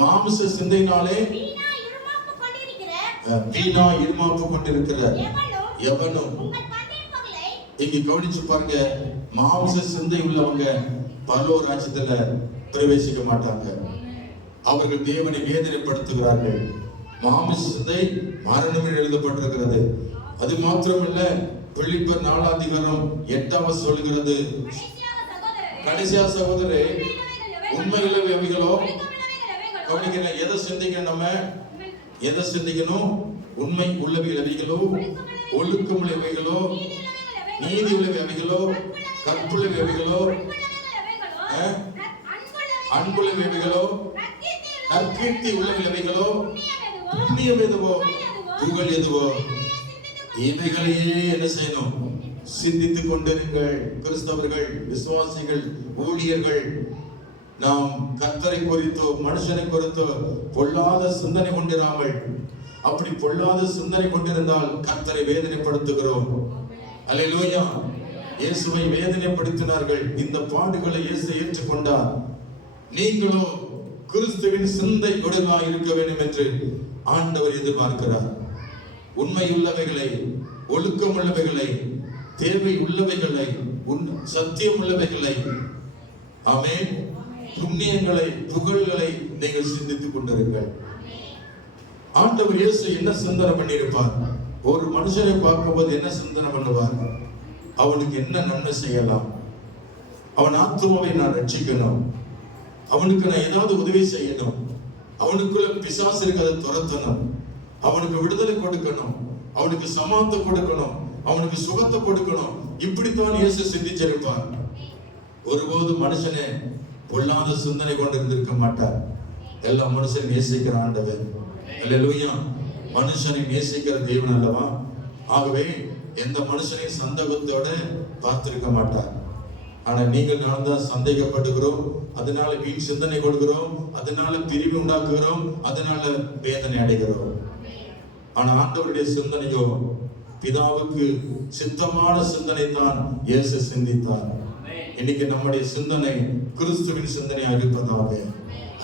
மாம்ச சிந்தையினாலே வீணா இருமாப்பு கொண்டிருக்கிற எவனும். இங்க கவனிச்சு பாருங்க. மாம்ச சிந்தை உள்ளவங்க பரலோக ராஜ்யத்துல பிரவேசிக்க மாட்டாங்க. அவர்கள் தேவனை வேதனைப்படுத்துகிறார்கள். மாம்ச சிந்தை மரணம் எழுதப்பட்டிருக்கிறது. அது மாத்திரமல்ல, பிலிப்பியர் 4:8 சொல்லுகிறது. கடைசியா சகோதரே, உண்மையில அவைகளோ கவனிக்கல. எதை சிந்திக்கணும்? நம்ம எதை சிந்திக்கணும்? உண்மை உள்ளவைகள் அவைகளோ, ஒழுக்கம் உள்ளவைகளோ, நீதி உள்ளவைகளோ, கற்புள்ளவைகளோ, அன்புள்ளவைகளோ, நற்கீர்த்தி உள்ளவைகளோ, புண்ணியம் எதுவோ, புகழ் எதுவோ, இவைகளையே என்ன செய்யணும்? சிந்தித்துக் கொண்டிருங்கள். கிறிஸ்தவர்கள், விசுவாசிகள், ஊழியர்கள் நாம் கர்த்தரை குறித்தோ மனுஷனை குறித்தோ பொல்லாத சிந்தனை கொண்டிராமல், அப்படி பொல்லாத சிந்தனை கொண்டிருந்தால் கர்த்தரை வேதனைப்படுத்துகிறோம். அல்லேலூயா. இயேசுவை வேதனைப்படுத்தினார்கள். இந்த பாடுகளை இயேசு ஏற்றுக்கொண்டார். நீங்களோ கிறிஸ்துவின் சிந்தை உடையவராக இருக்க வேண்டும் என்று ஆண்டவர் எதிர்பார்க்கிறார். உண்மை உள்ளவைகளை, ஒழுக்கம் உள்ளவைகளை, தேவை உள்ளவைகளை, சத்தியம் உள்ளவைகளை, ஆமென், புண்ணியங்களை, புகழ்களை நீங்கள் சிந்தித்துக் கொண்டிருங்கள். ஆண்டவர் இயேசு என்ன சிந்தனை பண்ணியிருப்பார்? ஒரு மனுஷனை பார்க்கும்போது என்ன சிந்தனை பண்ணுவார்? அவனுக்கு என்ன நன்மை செய்யலாம், அவன் ஆத்துமாவை நான் ரட்சிக்கணும், அவனுக்கு நான் ஏதாவது உதவி செய்யணும், அவனுக்குள்ள பிசாசு இருக்கிறத துரத்தணும், அவனுக்கு விடுதலை கொடுக்கணும், அவனுக்கு சமாதானத்தை கொடுக்கணும், அவனுக்கு சுகத்தை கொடுக்கணும். இப்படித்தான் இயேசு சிந்திச்சிருப்பார். ஒருபோது மனுஷனே பொல்லாத சிந்தனை கொண்டு இருந்திருக்க மாட்டார். எல்லா மனுஷனை நேசிக்கிற ஆண்டவர். அல்லேலூயா. மனுஷனை நேசிக்கிற தேவன் அல்லவா? ஆகவே எந்த மனுஷனையும் சந்தேகத்தோட பார்த்திருக்க மாட்டார். ஆனா நீங்கள் நான் தான் சந்தேகப்படுகிறோம், அதனால வீண் சிந்தனை கொடுக்கிறோம், அதனால பிரிவு உண்டாக்குகிறோம், அதனால வேதனை அடைகிறோம். ஆனா ஆண்டவருடைய சிந்தனையோ பிதாவுக்கு சித்தமான சிந்தனை தான் இயேசு சிந்தித்தார். இன்னைக்கு நம்முடைய சிந்தனை கிறிஸ்துவின் சிந்தனையாக இருப்பதாக.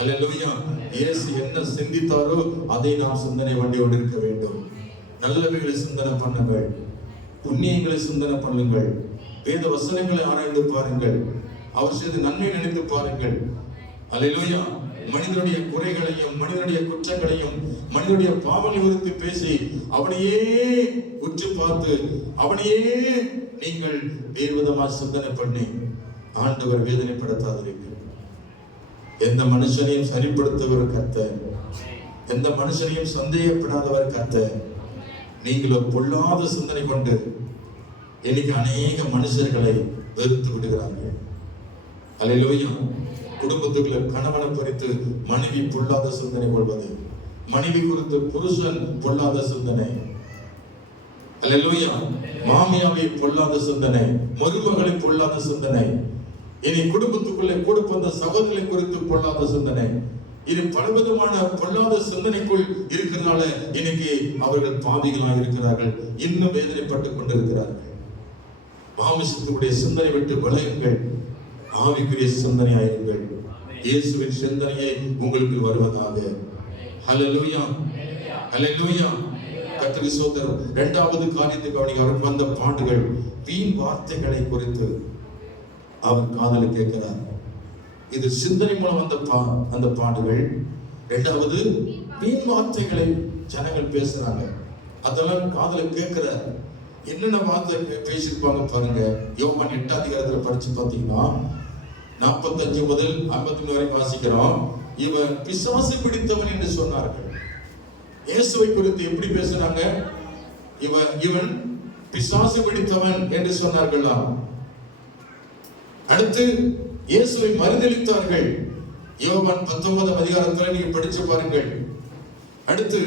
அல்லேலூயா. இயேசு என்ன சிந்தித்தாரோ அதை நாம் சிந்தனை வண்டியோடு இருக்க வேண்டும். நல்லவைகளை சிந்தனை பண்ணுங்கள், புண்ணியங்களை சிந்தனை பண்ணுங்கள், வேத வசனங்களை ஆராய்ந்து பாருங்கள், அவர் செய்த நன்மை நினைத்து பாருங்கள். அல்லேலூயா. மனிதனுடைய குறைகளையும் மனிதனுடைய குற்றங்களையும் மனிதனுடைய பாவங்களை குறித்து பேசி அவனையே உற்று பார்த்து அவனையே நீங்கள் வேறு விதமாக சிந்தனை பண்ணி ஆண்டவர் வேதனைப்படுத்தாதீர்கள். எந்த மனுஷனையும் சரிப்படுத்தவர் கர்த்தர், எந்த மனுஷனையும் சந்தேகப்படாதவர் கர்த்தர். நீங்களோ பொல்லாத சிந்தனை கொண்டு இன்னைக்கு அநேக மனுஷர்களை வெறுத்து விடுகிறார்கள். அல்லேலூயா. குடும்பத்துக்குள்ள கணவனை குறித்து மனைவி பொல்லாத சிந்தனை கொள்வது, மனைவி குறித்து புருஷன் பொல்லாத சிந்தனை. அல்லேலூயா. மாமியாவை பொல்லாத சிந்தனை, மருமகளை பொல்லாத சிந்தனை, இனி குடும்பத்துக்குள்ளே கூட வந்த சகோதரர்களை குறித்து பொல்லாத சிந்தனை. இது பலவிதமான பொல்லாத சிந்தனைக்குள் இருக்கிறதுனால இன்னைக்கு அவர்கள் பாவிகளாக இருக்கிறார்கள், இன்னும் வேதனைப்பட்டுக் கொண்டிருக்கிறார்கள். மாமிசத்துடைய சிந்தனை விட்டு விலகுங்கள், ஆவிக்குரிய சிந்தனையாயிருங்கள். இயேசுவின் சிந்தனையே உங்களுக்கு வருவதாக. ஹல்லேலூயா, ஹல்லேலூயா. கர்த்தருக்கு ஸ்தோத்திரம். இரண்டாவது காரியத்தை கவனிங்க. அவருக்கு வந்த பாடுகள், வீண் வார்த்தைகளை குறித்து அவர் காதல கேட்கிறார். இது சிந்தனை மூலம் வந்த அந்த பாடுகள். இரண்டாவது வீண் வார்த்தைகளை ஜனங்கள் பேசுறாங்க, அதெல்லாம் காதல கேட்கிற. என்னென்ன வார்த்தை பேசியிருப்பாங்க பாருங்க. யோவான் 8 படிச்சு பார்த்தீங்கன்னா 45 முதல் 53 வரை வாசிக்கிறோம். இவன் பிசாசு பிடித்தவன் என்று சொன்னார்கள். இயேசுவை குறித்து எப்படி பேசுறாங்க? இவன் பிசாசு பிடித்தவன் என்று சொன்னார்களா? அடுத்து இயேசுவை மறுதலித்தார்கள். யோவான் 19 அதிகாரத்தில் நீங்க படிச்சு பாருங்கள். அடுத்து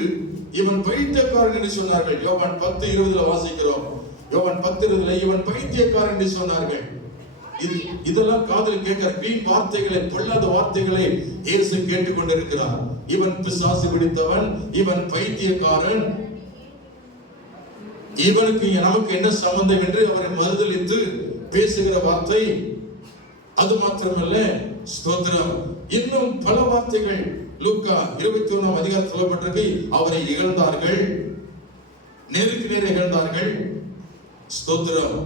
இவன் பைத்தியக்காரன் என்று சொன்னார்கள். யோவான் 10:20 வாசிக்கிறோம். யோவான் 10:20 இவன் பைத்தியக்காரன் என்று சொன்னார்கள். இதெல்லாம் காதில் கேட்கிற வீண் வார்த்தைகளை, பொல்லாத வார்த்தைகளை இயேசு கேட்டுக்கொண்டிருக்கிறார். இவன் பிசாசு பிடித்தவன், இவன் பைத்தியக்காரன், இவனுக்கு நமக்கு என்ன சம்பந்தம் என்று அவரை மறுதலித்து பேசுகிற வார்த்தை. அது மாத்திரமல்ல, ஸ்தோத்திரம், இன்னும் பல வார்த்தைகள். லூக்கா 21 அதிகாரம் சொல்லப்பட்டிருக்கு. அவரை இகழ்ந்தார்கள், நேருக்கு நேர் இகழ்ந்தார்கள். ஸ்தோத்திரம்,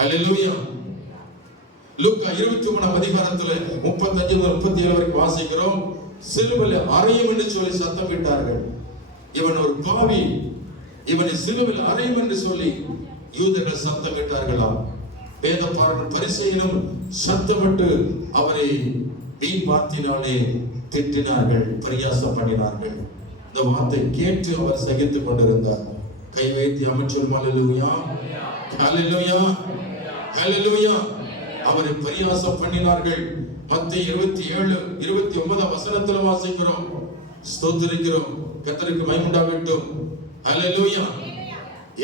ஹல்லேலூயா. லூக்கா 23 அதிகாரத்துல 35-37 வரைக்கும் வாசிக்கிறோம். சிலுவையில் அறையும் என்று சொல்லி சத்தம் விட்டார்கள். இவன் ஒரு பாவி, இவனை சிலுவையில் அறையும் என்று சொல்லி யூதர்கள் சத்தம் விட்டார்களாம். வேதபாரகரும் பரிசேயரும் சத்தமிட்டு அவரை வீண் வார்த்தையினாலே திட்டினார்கள், பரியாசம் பண்ணினார்கள். இந்த வார்த்தை கேட்டு அவர் சகித்துக் கொண்டிருந்தார். கை வைத்து அமைச்சர் ஹல்லேலூயா, ஹல்லேலூயா, ஹல்லேலூயா. அவரை பரியாசம் பண்ணினார்கள். மத்தேயு 27:29 வசனத்தில் வாசிக்கிறோம். ஸ்தோத்திரிக்கிறோம், கர்த்தருக்கு மகிமை உண்டாகட்டும். ஹல்லேலூயா.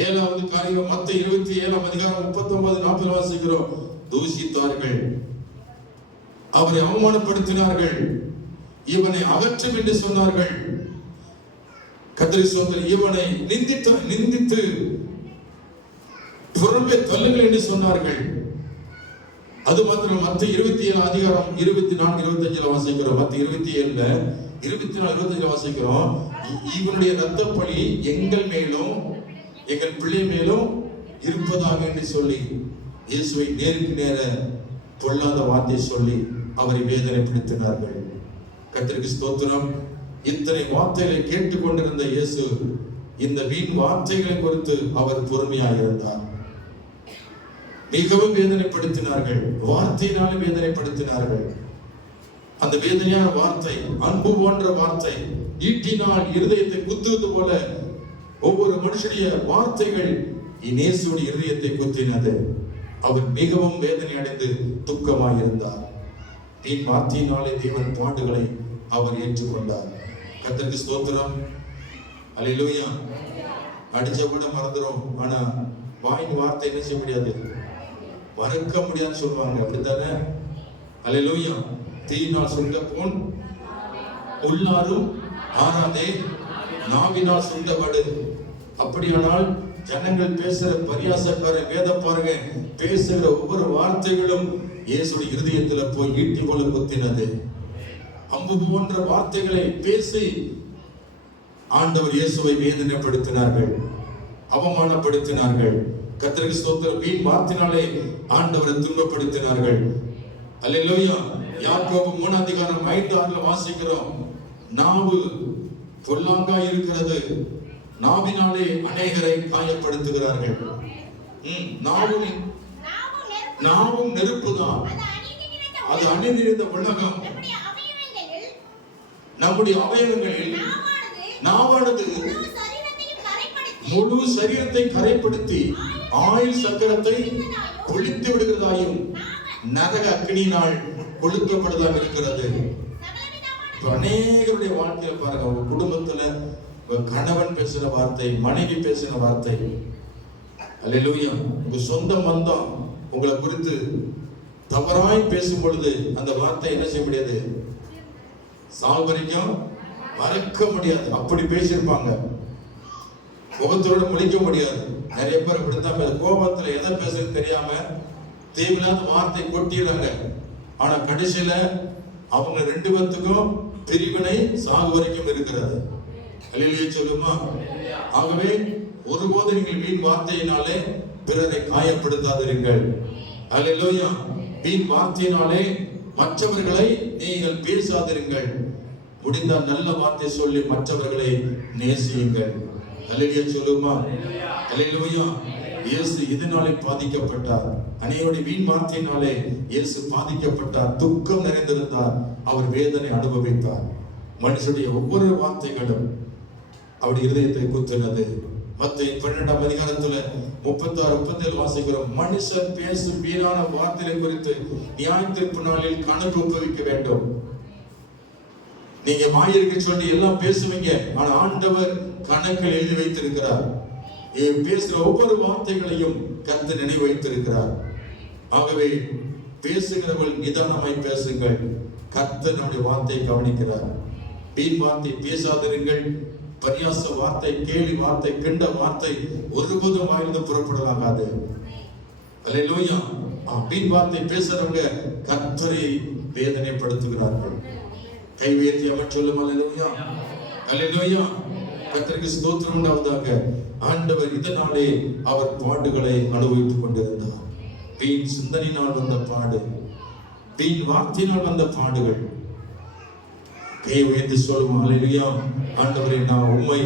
7வது காரியம் மத்தேயு 27 அதிகாரம் 39-40 வாசிக்கிறோம். தூஷித்தார்கள், அவரை அவமானப்படுத்தினார்கள், இவனை அகற்றும் என்று சொன்னார்கள். கர்த்தருக்கு ஸ்தோத்திரம். இவனை நிந்தித்து புறம்பே தள்ளுங்கள் என்று சொன்னார்கள். அது மாத்திரம் மத்தேயு 27 அதிகாரம் 24-25 வாசிக்கிறோம். மத்தேயு 27:24-25 வாசிக்கிறோம். இவனுடைய இரத்தப்பழி எங்கள் மேலும் எங்கள் பிள்ளை மேலும் இருப்பதாக என்று சொல்லி இயேசுவை நேருக்கு நேர பொல்லாத வார்த்தை சொல்லி அவரை வேதனைப்படுத்தினார்கள். கர்த்தருக்கு ஸ்தோத்திரம். இத்தனை வார்த்தைகளை கேட்டுக்கொண்டிருந்த இயேசு இந்த வீண் வார்த்தைகளை குறித்து அவர் பொறுமையாக இருந்தார். மிகவும் வேதனைப்படுத்தினார்கள், வார்த்தையினாலே வேதனைப்படுத்தினார்கள். அந்த வேதனையான வார்த்தை, அன்பு போன்ற வார்த்தை, ஈட்டினால் இருதயத்தை குத்துவது போல ஒவ்வொரு மனுஷனுடைய வார்த்தைகள் இயேசுவின் இருதயத்தை குத்தினது. அவர் மிகவும் வேதனை அடைந்து துக்கமாக இருந்தார். வீண் வார்த்தையினாலே தேவன் பாடுகளை அவர் ஏற்றுக்கொண்டார். கர்த்தருக்கு ஸ்தோத்திரம், அல்லேலூயா. அடிச்ச கூட மறந்துடும், ஆனா வாயின் வார்த்தை என்ன செய்ய முடியாது, மறக்க முடியாதுன்னு சொல்லுவாங்க, அப்படித்தானே? அல்லேலூயா. தீயினால் சுண்ட பொன் உள்ளாரும் ஆறாதே, நாவினால் சுண்டபடு. அப்படியானால் ஜனங்கள் பேசுற பரியாசக்கார வேத பாருங்க, பேசுகிற ஒவ்வொரு வார்த்தைகளும் இயேசுடைய இருதயத்துல போய் ஈட்டி போல குத்தினது. அம்பு போன்ற வார்த்தைகளை பேசி ஆண்டவர் இயேசுவை வேதனைப்படுத்தினார்கள், அவமானப்படுத்தினார்கள். கர்த்தருக்கு ஸ்தோத்திரம். வீண் வார்த்தையினாலே ஆண்டவரை துன்பப்படுத்தினார்கள். அல்லேலூயா. யாக்கோபு 3 அதிகாரம் 5-6 வாசிக்கிறோம். நாவு பொல்லாங்கா இருக்கிறது, நாவினாலே அநேகரை காயப்படுத்துகிறார்கள். நாவும் நெருப்புதான், அது அணிந்திருந்த உலகம். நம்முடைய அவயவங்களில் நாவானது முழு சரீரத்தை கரைப்படுத்தி ஆயுள் சக்கரத்தை கொளுத்து விடுகிறதாயும் நரக அக்னியினால் கொளுத்தப்படுவதாக இருக்கிறது. அநேகருடைய வாழ்க்கையில பாருங்க, உங்க குடும்பத்துல கணவன் பேசின வார்த்தை, மனைவி பேசின வார்த்தை, அல்லேலூயா, உங்க சொந்த பந்தம் உங்களை குறித்து தவறாய் பேசும் பொழுது அந்த வார்த்தை என்ன செய்ய முடியாது, சாவு வரைக்கும் மறக்க முடியாது. அப்படி பேசியிருப்பாங்க, முகத்தோட முழிக்க முடியாது. நிறைய பேர் இப்படித்தான் கோபத்துல எதை பேசுறது தெரியாம தேவையில்லாத வார்த்தை கொட்டிடுறாங்க. ஆனா கடைசியில அவங்க 2 பேத்துக்கும் பிரிவினை சாகு வரைக்கும் இருக்கிறது. அல்லேலூயா சொல்லுமா? ஆகவே ஒருபோது நீங்கள் வீண் வார்த்தையினாலே பிறரை காயப்படுத்தாதீர்கள். அல்லேலூயா. வீண் வார்த்தையினாலே மற்றவர்களை நீங்கள் பேசாதீர்கள். முடிந்தால் நல்ல வார்த்தை சொல்லி மற்றவர்களை நேசியுங்கள். அல்லேலூயா சொல்லுமா? அல்லேலூயா. இயேசு இதனாலே பாதிக்கப்பட்டார். அநேகருடைய வீண் வார்த்தையினாலே இயேசு பாதிக்கப்பட்டார், துக்கம் நிறைந்திருந்தார், அவர் வேதனை அனுபவித்தார். மனுஷனுடைய ஒவ்வொரு வார்த்தைகளும் அவருடைய இருதயத்தை குத்தினது. மத்தேயு 12ஆம் அதிகாரத்துல 36-37 வாசிக்கிறோம். மனுஷர் பேசும் வீணான வார்த்தைகளை குறித்து நியாயத்தீர்ப்பு நாளில் கணக்கு ஒப்புவிக்க வேண்டும். நீங்க வாயிற்கு சொல்லி எல்லாம் பேசுவீங்க, ஆனா ஆண்டவர் கணக்கில் எழுதி வைத்திருக்கிறார். பேசுகிற ஒவ்வொரு வார்த்தைகளையும் கர்த்தர் நினைவு வைத்திருக்கிறார். ஆகவே பேசுகிறவர்கள் நிதானமாய் பேசுங்கள். கர்த்தர் நம்முடைய வார்த்தையை கவனிக்கிறார். வீண் வார்த்தை பேசாதிருங்கள். பரியாச வார்த்தை, கேலி வார்த்தை, கிண்ட வார்த்தை ஒருபோதும் வாயிலிருந்து புறப்படலாகாது. அல்லேலூயா. வீண் வார்த்தை பேசுறவங்க கர்த்தரை வேதனைப்படுத்துகிறார்கள். கை உயர்த்தி அவர் சொல்லும் அல்லேலூயா, அல்லேலூயா. கர்த்தருக்கு ஸ்தோத்திரம் உண்டாவதாக. ஆண்டவர் இதனாலே அவர் பாடுகளை அனுபவித்துக் கொண்டிருந்தார். வீண் சிந்தனையினால் வந்த பாடு, வீண் வார்த்தையினால் வந்த பாடுகள். கை உயர்த்தி சொல்லும் அல்லேலூயா. ஆண்டவரே, நான் உம்மை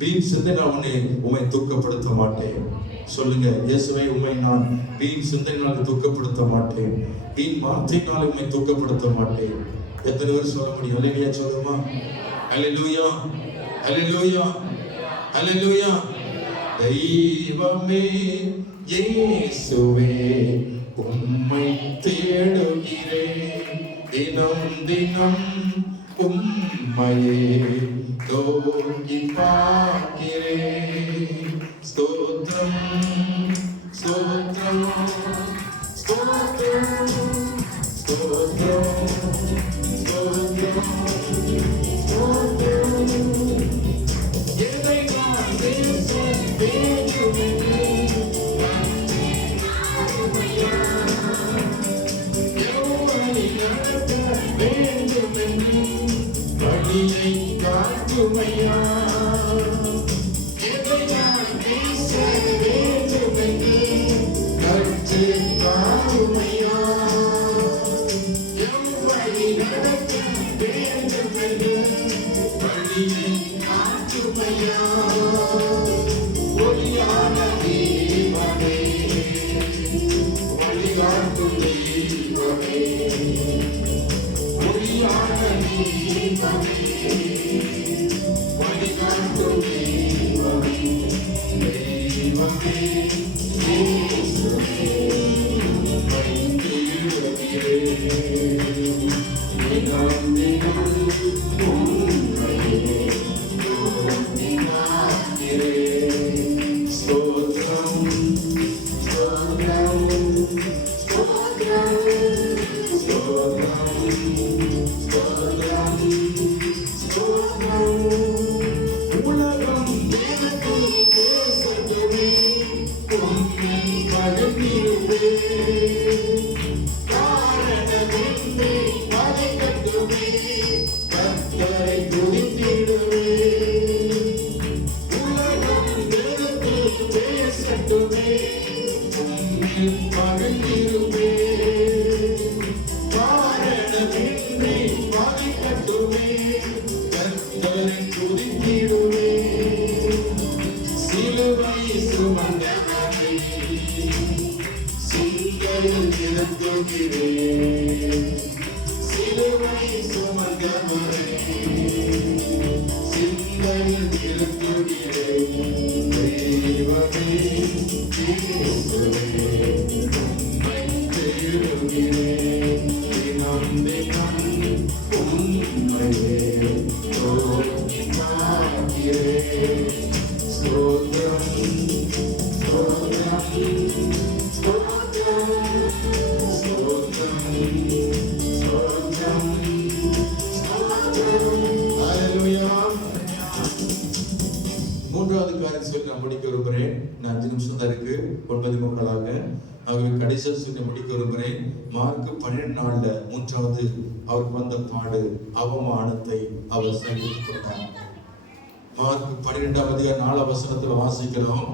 வீண் சிந்தனையினால் உம்மை துக்கப்படுத்த மாட்டேன். சொல்லுங்க, இயேசுவே, உம்மை நான் வீண் சிந்தனையினால் துக்கப்படுத்த மாட்டேன், வீண் வார்த்தையினால் உம்மை துக்கப்படுத்த மாட்டேன். எத்தனை பேர் சொல்ல முடியும்? அல்லேலூயா சொல்லுமா? அல்லேலூயா, அல்லேலூயா, அல்லேலூயா. தெய்வமே இயேசுவே, உம்மை தேடுகிறேன், தினம் தினம் உம்மையே நோக்கி பார்க்கிறேன். ஸ்தோத்திரம், ஸ்தோத்திரம், ஸ்தோத்திரம், ஸ்தோத்திரம், ஸ்தோத்திரம், ஸ்தோத்திரம். எதை நான் பேச வேண்டுமென்று எவ்வளவு நடக்க வேண்டுமென்று வழியை காட்டுமையா. எதை நான் பேச வேண்டுமென்று கற்று காட்டுமையா. எவ்வழி நடக்க வேண்டுமென்று வழியை காட்டுமையா. ஒளியான தெய்வமே, வழிகாட்டும் தெய்வமே, ஒளியான தெய்வமே, வழிகாட்டும் தெய்வமே, தெய்வமே இயேசுவே, உம்மை தேடுகிறேன், தினம் தினம் உம்மையே நோக்கி பார்க்கிறேன். ஸ்தோத்திரம், ஸ்தோத்திரம், ஸ்தோத்திரம், ஸ்தோத்திரம், ஸ்தோத்திரம், ஸ்தோத்திரம். உலகம் எனக்கு பேசட்டுமே, உம்மை வணங்கிடுவேன். காரணமின்றி வணங்கட்டுமே, கர்த்தரை துதித்திடுவேன். உலகம் எனக்கு பேசட்டுமே, உம்மை வணங்கிடுவேன். காரணமின்றி வணங்கட்டுமே, கர்த்தரை துதித்திடுவேன். சிலுவை சுமந்தவரை சிந்தையில் இருத்துகிறேன். சிலுவை சுமந்தவரை சிந்தையில் இருத்துகிறேன். தெய்வமே இயேசுவே, உம்மை தேடுகிறேன், தினம் தினம் உம்மையே நோக்கி பார்க்கிறேன். ஸ்தோத்திரம், ஸ்தோத்திரம், ஸ்தோத்திரம், ஸ்தோத்திரம், ஸ்தோத்திரம், ஸ்தோத்திரம். ஹல்லேலூயா. மூன்றாவது காரியம் சொல்லி நான் முடிக்க விரும்புகிறேன். நான் 5 நிமிஷம் தான் இருக்கு, 9:45. ஆகவே கடைசியாக சொல்லி முடிக்க விரும்புகிறேன். மார்க் 12:4 மூன்றாவது அவருக்கு வந்த பாடு, அவமானத்தை அவர் சகித்துக் கொண்டார். மார்க் 12ஆம் அதிகாரம் 4 வசனத்தில் வாசிக்கிறோம்.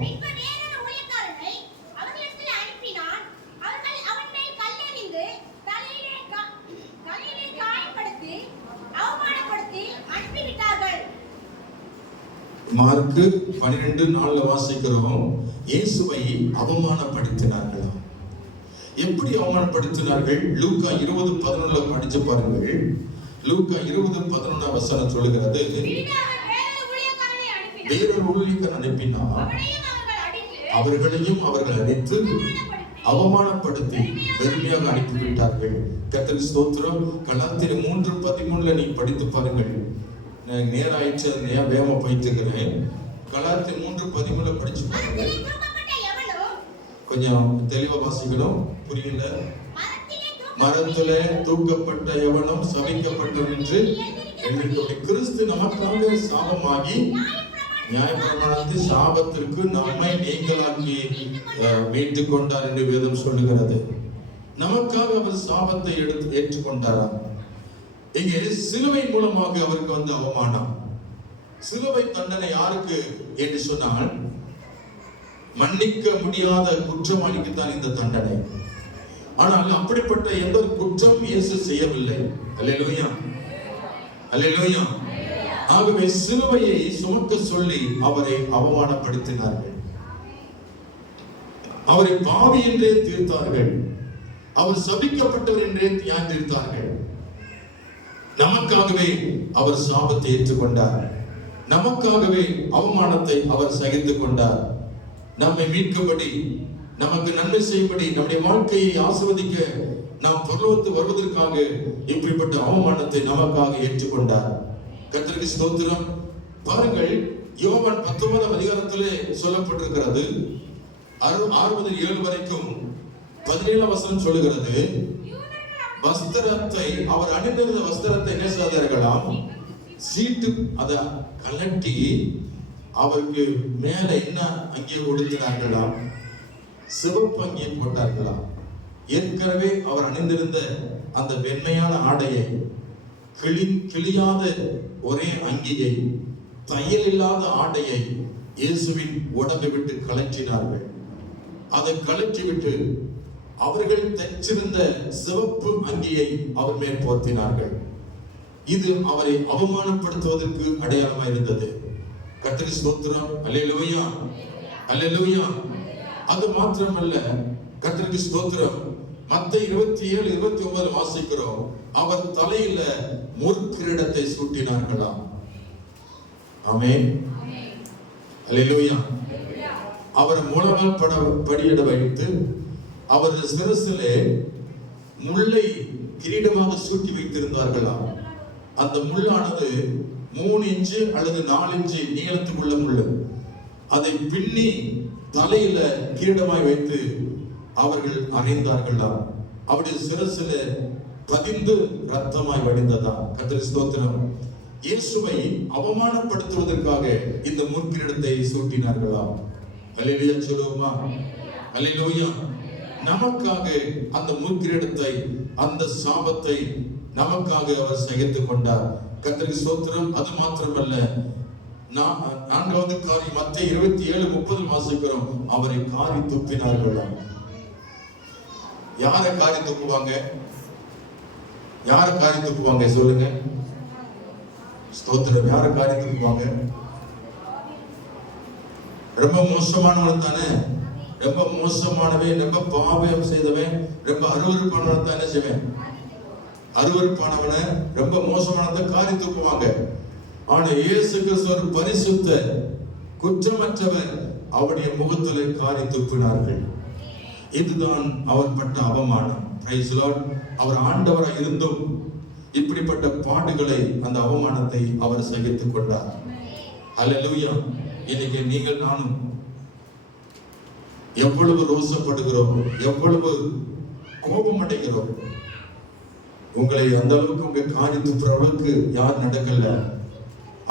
மார்க் 12:4 வாசிக்கிறோம். இயேசுவை அவமானப்படுத்தினார்களாம். எப்படி அவமானப்படுத்தினார்கள்? லூக்கா 20:11 படிச்சு பாருங்கள். லூக்கா 20:11 வசனம் சொல்லுகிறது. வேறொரு ஊழியக்காரன் அனுப்பினார். அவர்களையும் அவர்கள் அடித்து அவமானப்படுத்தி பெருமையாக அனுப்பிவிட்டார்கள். கர்த்தருக்கு ஸ்தோத்திரம். கலாத்தியர் 3:13 நீ படித்து பாருங்கள். நேராயிடுச்சு, வேகமா போயிட்டு இருக்கிறேன். கலாத்தியர் 3:13 படிச்சு பாருங்க. கொஞ்சம் தெளிவா வாசிக்கணும், புரியல. மரத்திலே தூக்கப்பட்ட எவனும் சபிக்கப்பட்டவன் என்று எழுதியிருக்கிறது. கிறிஸ்து நமக்காக சாபமாகி நியாயப்பிரமாணத்தை சாபத்திற்கு நம்மை நீங்களாக்கி மீட்டுக் கொண்டார் என்று வேதம் சொல்லுகிறது. நமக்காக அவர் சாபத்தை எடுத்து ஏற்றுக்கொண்டாரா? இங்கே சிலுவை மூலமாக அவருக்கு வந்த அவமானம். சிலுவை தண்டனை யாருக்கு என்று சொன்னால், மன்னிக்க முடியாத குற்றவாளிக்கு தான் இந்த தண்டனை. ஆனால் அப்படிப்பட்ட எந்த ஒரு குற்றம் இயேசு செய்யவில்லை. அல்லேலூயா, அல்லேலூயா. ஆகவே சிலுவையை சுமக்க சொல்லி அவரை அவமானப்படுத்தினார்கள். அவரை பாவி என்றே தீர்த்தார்கள். அவர் சபிக்கப்பட்டவர் என்றே தீர்த்தார்கள். நமக்காகவே அவர் சாபத்தை ஏற்றுக்கொண்டார். நமக்காகவே அவமானத்தை அவர் சகித்துக் கொண்டார். நம்மை மீட்கும்படி, நமக்கு நன்மை செய்யும்படி, நம்முடைய வாழ்க்கையை ஆசீர்வதிக்க, நாம் பரலோகத்துக்கு வருவதற்காக இப்படிப்பட்ட அவமானத்தை நமக்காக ஏற்றுக்கொண்டார். கர்த்தருக்கு ஸ்தோத்திரம். பாருங்கள், யோவான் 19ஆம் அதிகாரத்திலே சொல்லப்பட்டிருக்கிறது. 6-7 வரைக்கும் 17ஆம் வசனம் சொல்லுகிறது, வஸ்திரத்தை, அவர் அணிந்திருந்த வஸ்திரத்தை என்ன செய்தார்களாம்? சீட்டு அதை கலட்டி அவருக்கு மேல என்ன அங்கே கொடுக்கிறார்களாம்? சிவப்பு அங்கே போட்டார்களாம். ஏற்கனவே அவர் அணிந்திருந்த அந்த வெண்மையான ஆடையை, கிழியாத ஒரே அங்கியை, தையல் இல்லாத ஆடையை இயேசுவின் உடம்பை விட்டு கலற்றினார்கள். அதை கலற்றி விட்டு அவர்கள் தைச்சிருந்த சிவப்பு அங்கியை அவர் மேல் போர்த்தினார்கள். இது அவரை அவமானப்படுத்துவதற்கு அடையாளமாக இருந்தது. கர்த்தருக்கு ஸ்தோத்திரம். அல்லேலூயா, அல்லேலூயா. அது மாத்திரமல்ல, கர்த்தருக்கு ஸ்தோத்திரம். மத்தேயு 27:29 வாசிக்கிறோம், அவர் தலையில முற்கிரீடத்தை சூட்டினார்களாம். ஆமென், அல்லேலூயா. அவரை முழங்கால் படியிட வைத்து அவர் சிரசிலே முல்லை கிரீடமாக சூட்டி வைத்திருந்தார்களாம். அந்த முள்ளானது 3 இன்ச்சு அல்லது 4 இன்ச்சு நீளத்துக்குள்ள முள்ளு. அதை பின்னி தலையில கிரீடமாய் வைத்து அவர்கள் அறைந்தார்களாம். அவருடைய சிரசில பதிந்து ரத்தமாய் வடிந்ததா. கர்த்தருக்கு ஸ்தோத்திரம். இயேசுவை அவமானப்படுத்துவதற்காக இந்த முற்கிரீடத்தை சூட்டினார்களாம். அல்லேலூயா சொல்லுவோமா? அல்லேலூயா. நமக்காக அந்த முற்கிரீடத்தை, அந்த சாபத்தை நமக்காக அவர் சகித்துக் கொண்டார். கர்த்தருக்கு ஸ்தோத்திரம். அது மாத்திரமல்ல, 4வது காரியம் மத்தேயு 27:30 வாசிக்கிறோம், அவரை காரி துப்பினார்களாம். யாரை காரி துப்புவாங்க? யாரை காரி துப்புவாங்க சொல்லுங்க. ஸ்தோத்திரம். யாரை காரி துப்புவாங்க? ரொம்ப மோசமானவன் தானே. ரொம்ப மோசமானவன், ரொம்ப பாவம் செய்தவன், ரொம்ப அருவருப்பானவன் தான் என்ன செய்வேன்? அருவருப்பானவனை, ரொம்ப மோசமானதை காரி துப்புவாங்க. ஆனா இயேசு கிறிஸ்து ஒரு பரிசுத்த குற்றமற்றவர், அவருடைய முகத்திலே காரி துப்பினார்கள். இதுதான் அவர் பட்ட அவமானம். Price Lord. அவர் ஆண்டவராய் இருந்தும் இப்படிப்பட்ட பாடுகளை, அந்த அவமானத்தை அவர் சகித்துக் கொண்டார். அல்லேலூயா. இன்னைக்கு நீங்கள் நானும் எவ்வளவு ரோசப்படுகிறோம், எவ்வளவு கோபம் அடைகிறோம். உங்களை அந்த அளவுக்கு உங்க காரி துப்புற அளவுக்கு யார் நடக்கல.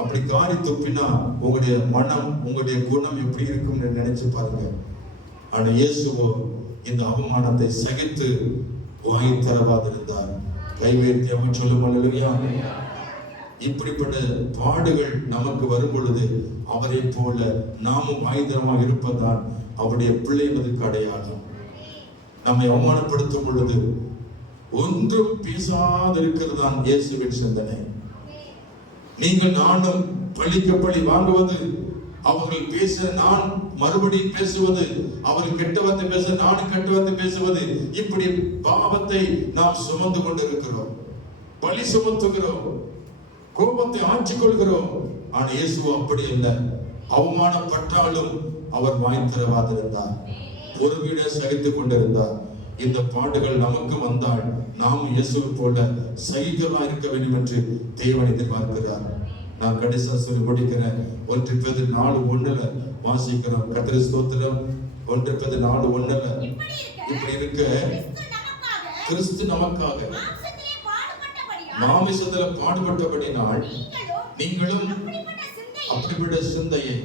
அப்படி காரி துப்பினா உங்களுடைய மனம், உங்களுடைய குணம் எப்படி இருக்கும்னு நினைச்சு பாருங்க. ஆனா இயேசுவோ இந்த அவமானத்தை சகித்து வாய் திறவாதிருந்தார். கைவேற்றி அவன் சொல்லும் அல்லேலூயா. இப்படிப்பட்ட பாடுகள் நமக்கு வரும் பொழுது அவரை போல நாமும் ஆயுதமாக இருப்பதுதான் அவருடைய பிள்ளை என்பதற்கு அடையாளம். நம்மை அவமானப்படுத்தும் பொழுது ஒன்றும் பேசாதிருக்கிறதுதான் இயேசுவின் சிந்தனை. நீங்கள் நானும் பழிக்கு பழி வாங்குவது, அவர்கள் பேச நான் மறுபடியும் பேசுவது, அவர்கள் கெட்ட வார்த்தை பேச நானும் கெட்ட வார்த்தை பேசுவது, இப்படி பாவத்தை நாம் சுமந்து கொண்டிருக்கிறோம். பழி சுமத்துகிறோம், கோபத்தை ஆற்றிக் கொள்கிறோம். ஆனா இயேசு அப்படி இல்லை. அவமானப்பட்டாலும் அவர் வாய் திறவாதிருந்தார். ஒருவிட சகித்துக் கொண்டிருந்தார். இந்த பாடுகள் நமக்கு வந்தால் நாம் இயேசுவை போல சகிக்கமா இருக்க வேண்டும் என்று தேவன் எதிர்பார்க்கிறார். நான் கடைசியா சொல்லி முடிக்கிறேன். 1 Peter 4:1 வாசிக்கிறோம். கர்த்தருக்கு ஸ்தோத்திரம். 1 Peter 4:1 இப்படி இருக்க கிறிஸ்து நமக்காக மாமிசத்துல பாடுபட்டபடினால் நீங்களும் அப்படிப்பட்ட சிந்தையை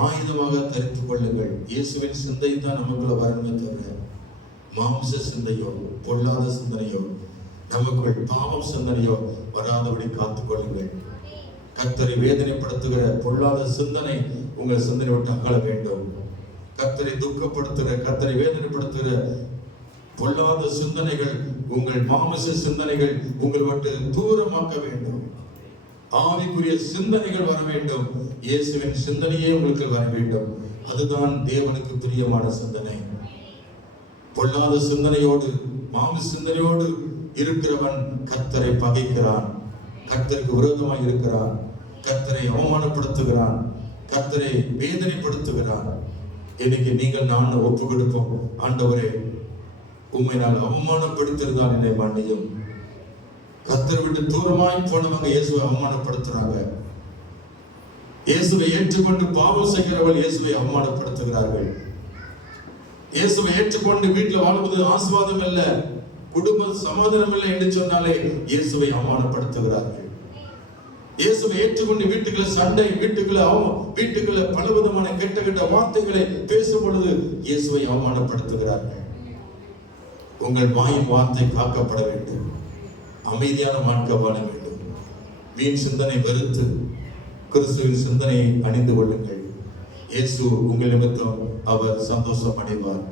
ஆயுதமாக தரித்துக் கொள்ளுங்கள். இயேசுவின் சிந்தை தான் நமக்குள்ள வரணுமே தவிர மாம்ச சிந்தையோ பொல்லாத சிந்தனையோ நமக்குள் பாவம் சிந்தனையோ வராதபடி காத்துக் கொள்ளுங்கள். கர்த்தரை வேதனைப்படுத்துகிற பொல்லாத சிந்தனை உங்கள் சிந்தனை விட்டு அகல வேண்டும். கர்த்தரை துக்கப்படுத்துகிற, கர்த்தரை வேதனைப்படுத்துகிற பொல்லாத சிந்தனைகள், உங்கள் மாமிச சிந்தனைகள் உங்கள் விட்டு தூரமாக்க வேண்டும். ஆவிக்குரிய சிந்தனைகள் வர வேண்டும். இயேசுவின் சிந்தனையே உங்களுக்கு வர வேண்டும். அதுதான் தேவனுக்கு பிரியமான சிந்தனை. பொல்லாத சிந்தனையோடு மாமிச சிந்தனையோடு இருக்கிறவன் கர்த்தரை பகைக்கிறான், கர்த்தருக்கு விரோதமாய் இருக்கிறான், கர்த்தரை அவமானப்படுத்துகிறான், கர்த்தரை வேதனைப்படுத்துகிறான். இன்னைக்கு நீங்கள் நான் ஒப்பு கொடுப்போம். ஆண்டவரே, உம்மை நான் அவமானப்படுத்திருந்தால் என்னை மன்னியும். கர்த்தரை விட்டு தூரமாய் போனவங்க இயேசுவை அவமானப்படுத்துறாங்க. இயேசுவை ஏற்றுக்கொண்டு பாவம் செய்கிறவர்கள் இயேசுவை அவமானப்படுத்துகிறார்கள். இயேசுவை ஏற்றுக்கொண்டு வீட்டில் வாழ்வது ஆசீர்வாதம் இல்ல, குடும்ப சமாதானம் இல்லை என்று சொன்னாலே இயேசுவை அவமானப்படுத்துகிறார்கள். இயேசுவை ஏற்றுக்கொண்டு வீட்டுக்குள்ள சண்டை, வீட்டுக்குள்ள பலவிதமான கெட்ட கெட்ட வார்த்தைகளை பேசும் பொழுது இயேசுவை அவமானப்படுத்துகிறார்கள். உங்கள் வாயின் வார்த்தை காக்கப்பட வேண்டும். அமைதியான வாழ்க்கை வாழ வேண்டும். வீண் சிந்தனை வெறுத்து கிறிஸ்துவின் சிந்தனையை அணிந்து கொள்ளுங்கள். இயேசு உங்கள் நிமித்தம் அவர் சந்தோஷம் அடைவார்.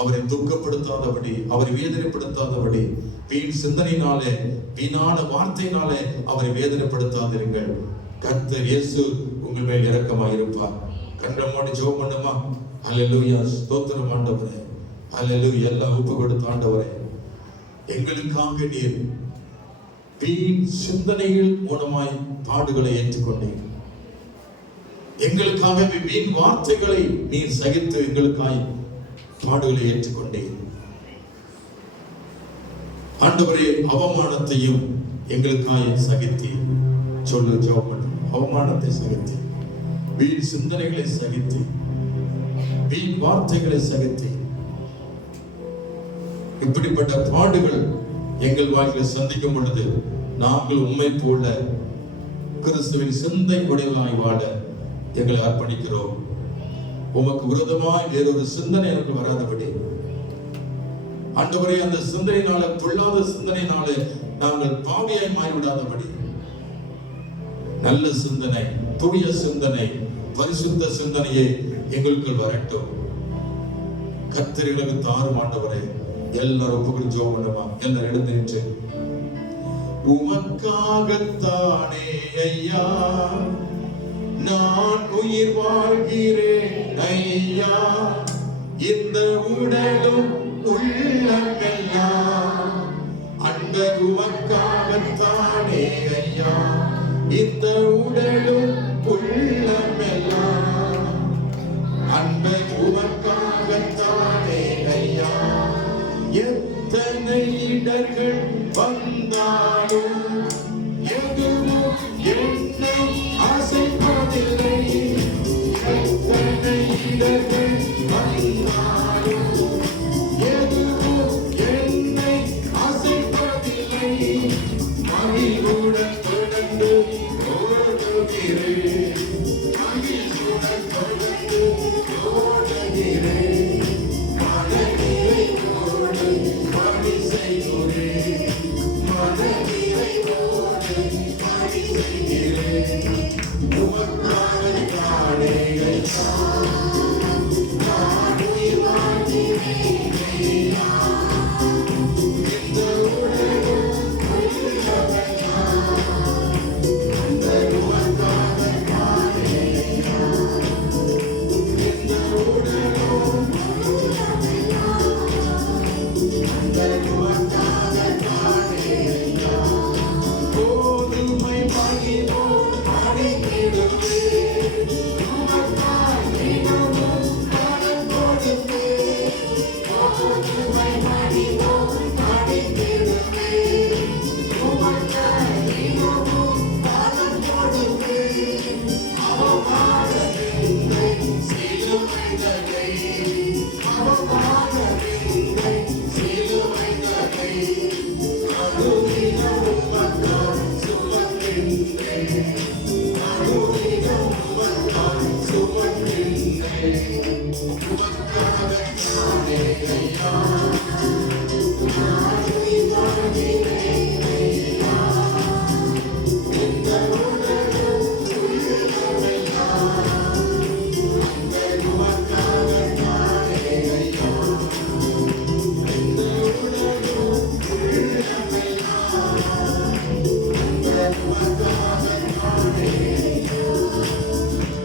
அவரை துக்கப்படுத்தாதபடி, அவரை வேதனைப்படுத்தாதபடி, வீண் சிந்தனையினாலே, வீணான வார்த்தையினாலே அவரை வேதனைப்படுத்தாதிருங்கள். கர்த்தர் இயேசு உங்கள் மேல் இரக்கமாய் இருப்பார். கண்களை மூடி ஜெபம் பண்ணுமா? அல்லேலூயா, ஸ்தோத்திரம் ஆண்டவரே, அல்லேலூயா. எல்லாம் ஒப்பு கொடுத்த ஆண்டவரே, எங்களுக்காக நீர் வீண் சிந்தனைகள் மூலமாய் பாடுகளை ஏற்றுக்கொண்டீர். எங்களுக்காக வீண் வார்த்தைகளை நீர் சகித்து எங்களுக்காய் பாடுகளை ஏற்றுக்கொண்டீர். ஆண்டவரே, அவமானத்தையும் எங்களுக்காய் சகித்தீர். சொல்லு, ஜெபம் பண்ணு. அவமானத்தை சகித்தீர், வீண் சிந்தனைகளை சகித்தீர், வீண் வார்த்தைகளை சகித்தீர். இப்படிப்பட்ட பாடுகள் எங்கள் வாழ்க்கையில் சந்திக்கும் பொழுது நாங்கள் உம்மை போல கிறிஸ்துவின் சிந்தை உடையவர்களாய் வாழ எங்களை அர்ப்பணிக்கிறோம். உமக்கு விரோதமாய் வேறொரு சிந்தனை எனக்கு வராதபடி ஆண்டவரே, அந்த சிந்தனையினால, பொல்லாத சிந்தனையினால நாங்கள் பாவியாய் மாறிவிடாதபடி நல்ல சிந்தனை, தூய சிந்தனை, பரிசுத்த சிந்தனையை எங்களுக்குள் வரட்டும். கர்த்தர் எங்களுக்கு தாரும் ஆண்டவரே. எல்லாரும் ஒப்புக்கொண்டு ஜெபம் பண்ணுமா? எல்லாரும் எழுந்து நின்று, உமக்காகத்தானே ஐயா நான் உயிர் வாழ்கிறேன் ஐயா, இந்த உடலும் உள்ளமெல்லாம் அன்பர் உமக்காகத்தானே ஐயா, இந்த உடலும் உள்ளமெல்லாம் அன்பர் உமக்காகத்தானே ஐயா. எத்தனை இடர்கள் வந்தாலும் எதுவும் என்னை அசைப்பதில்லை. எத்தனை இடர்கள் வந்தாலும் எதுவும் என்னை அசைப்பதில்லை. மகிழ்வுடன் தொடர்ந்து ஓடுகிறேன், மகிழ்வுடன் தொடர்ந்து ஓடுகிறேன். மனநிலை ஓடு பணி செய்கிறேன்.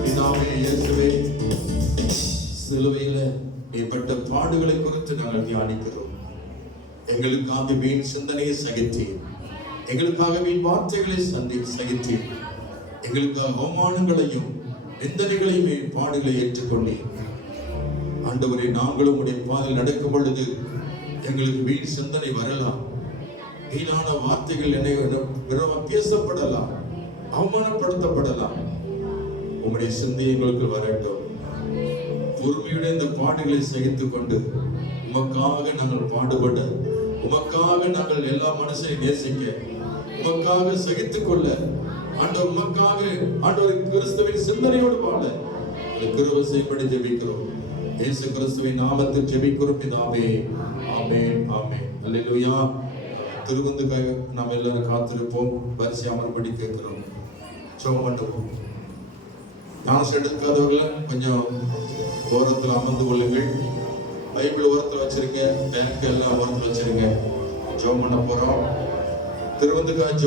பிதாவே இயேசுவே, சிலுவையில ஏற்பட்ட பாடுகளை குறித்து நாங்கள் தியானிக்கிறோம். எங்களுக்காக வீண் சிந்தனையை சகித்தீர், எங்களுக்காக வீண் வார்த்தைகளை சகித்தீர், எங்களுக்காக அவமானங்களையும் நிந்தனைகளையும் பாடுகளை ஏற்றுக்கொண்டீர். ஆண்டவரே, நாங்களும் உடைய பாதையில் நடக்கும் பொழுது எங்களுக்கு வீண் சிந்தனை வரலாம், வீணான வார்த்தைகள் என்னை பேசப்படலாம், அவமானப்படுத்தப்படலாம். உம்முடைய சிந்தை எங்களுக்கு வரட்டும். பொறுமையுடைய இந்த பாடுகளை சகித்துக் கொண்டு உமக்காக நாங்கள் பாடுபட, உமக்காக நாங்கள் எல்லா மனுஷனையும் நேசிக்க, உமக்காக சகித்துக் கொள்ள, ஆண்டவர் உமக்காக ஆண்டவர் கிறிஸ்துவின் சிந்தனையோடு வாழ கிருபை செய்யும்படி ஜெபிக்கிறோம். இயேசு கிறிஸ்துவின் நாமத்தில் ஜெபிக்கிறோம் பிதாவே. ஆமென், ஆமென். அல்லேலூயா. திருவந்துக்காக நாம் எல்லாரும் காத்திருப்போம். வரிசை அமர்படி கேட்கிறோம். ஜெபம் பண்ணுவோம். ஞானஸ் எடுக்காதவர்கள கொஞ்சம் ஓரத்தில் அமர்ந்து கொள்ளுங்கள். பைபிள் ஓரத்தில் வச்சிருங்க, பேங்க் எல்லாம் ஓரத்தில் வச்சிருங்க. ஜெபம் பண்ண போறோம். திருவந்துக்காக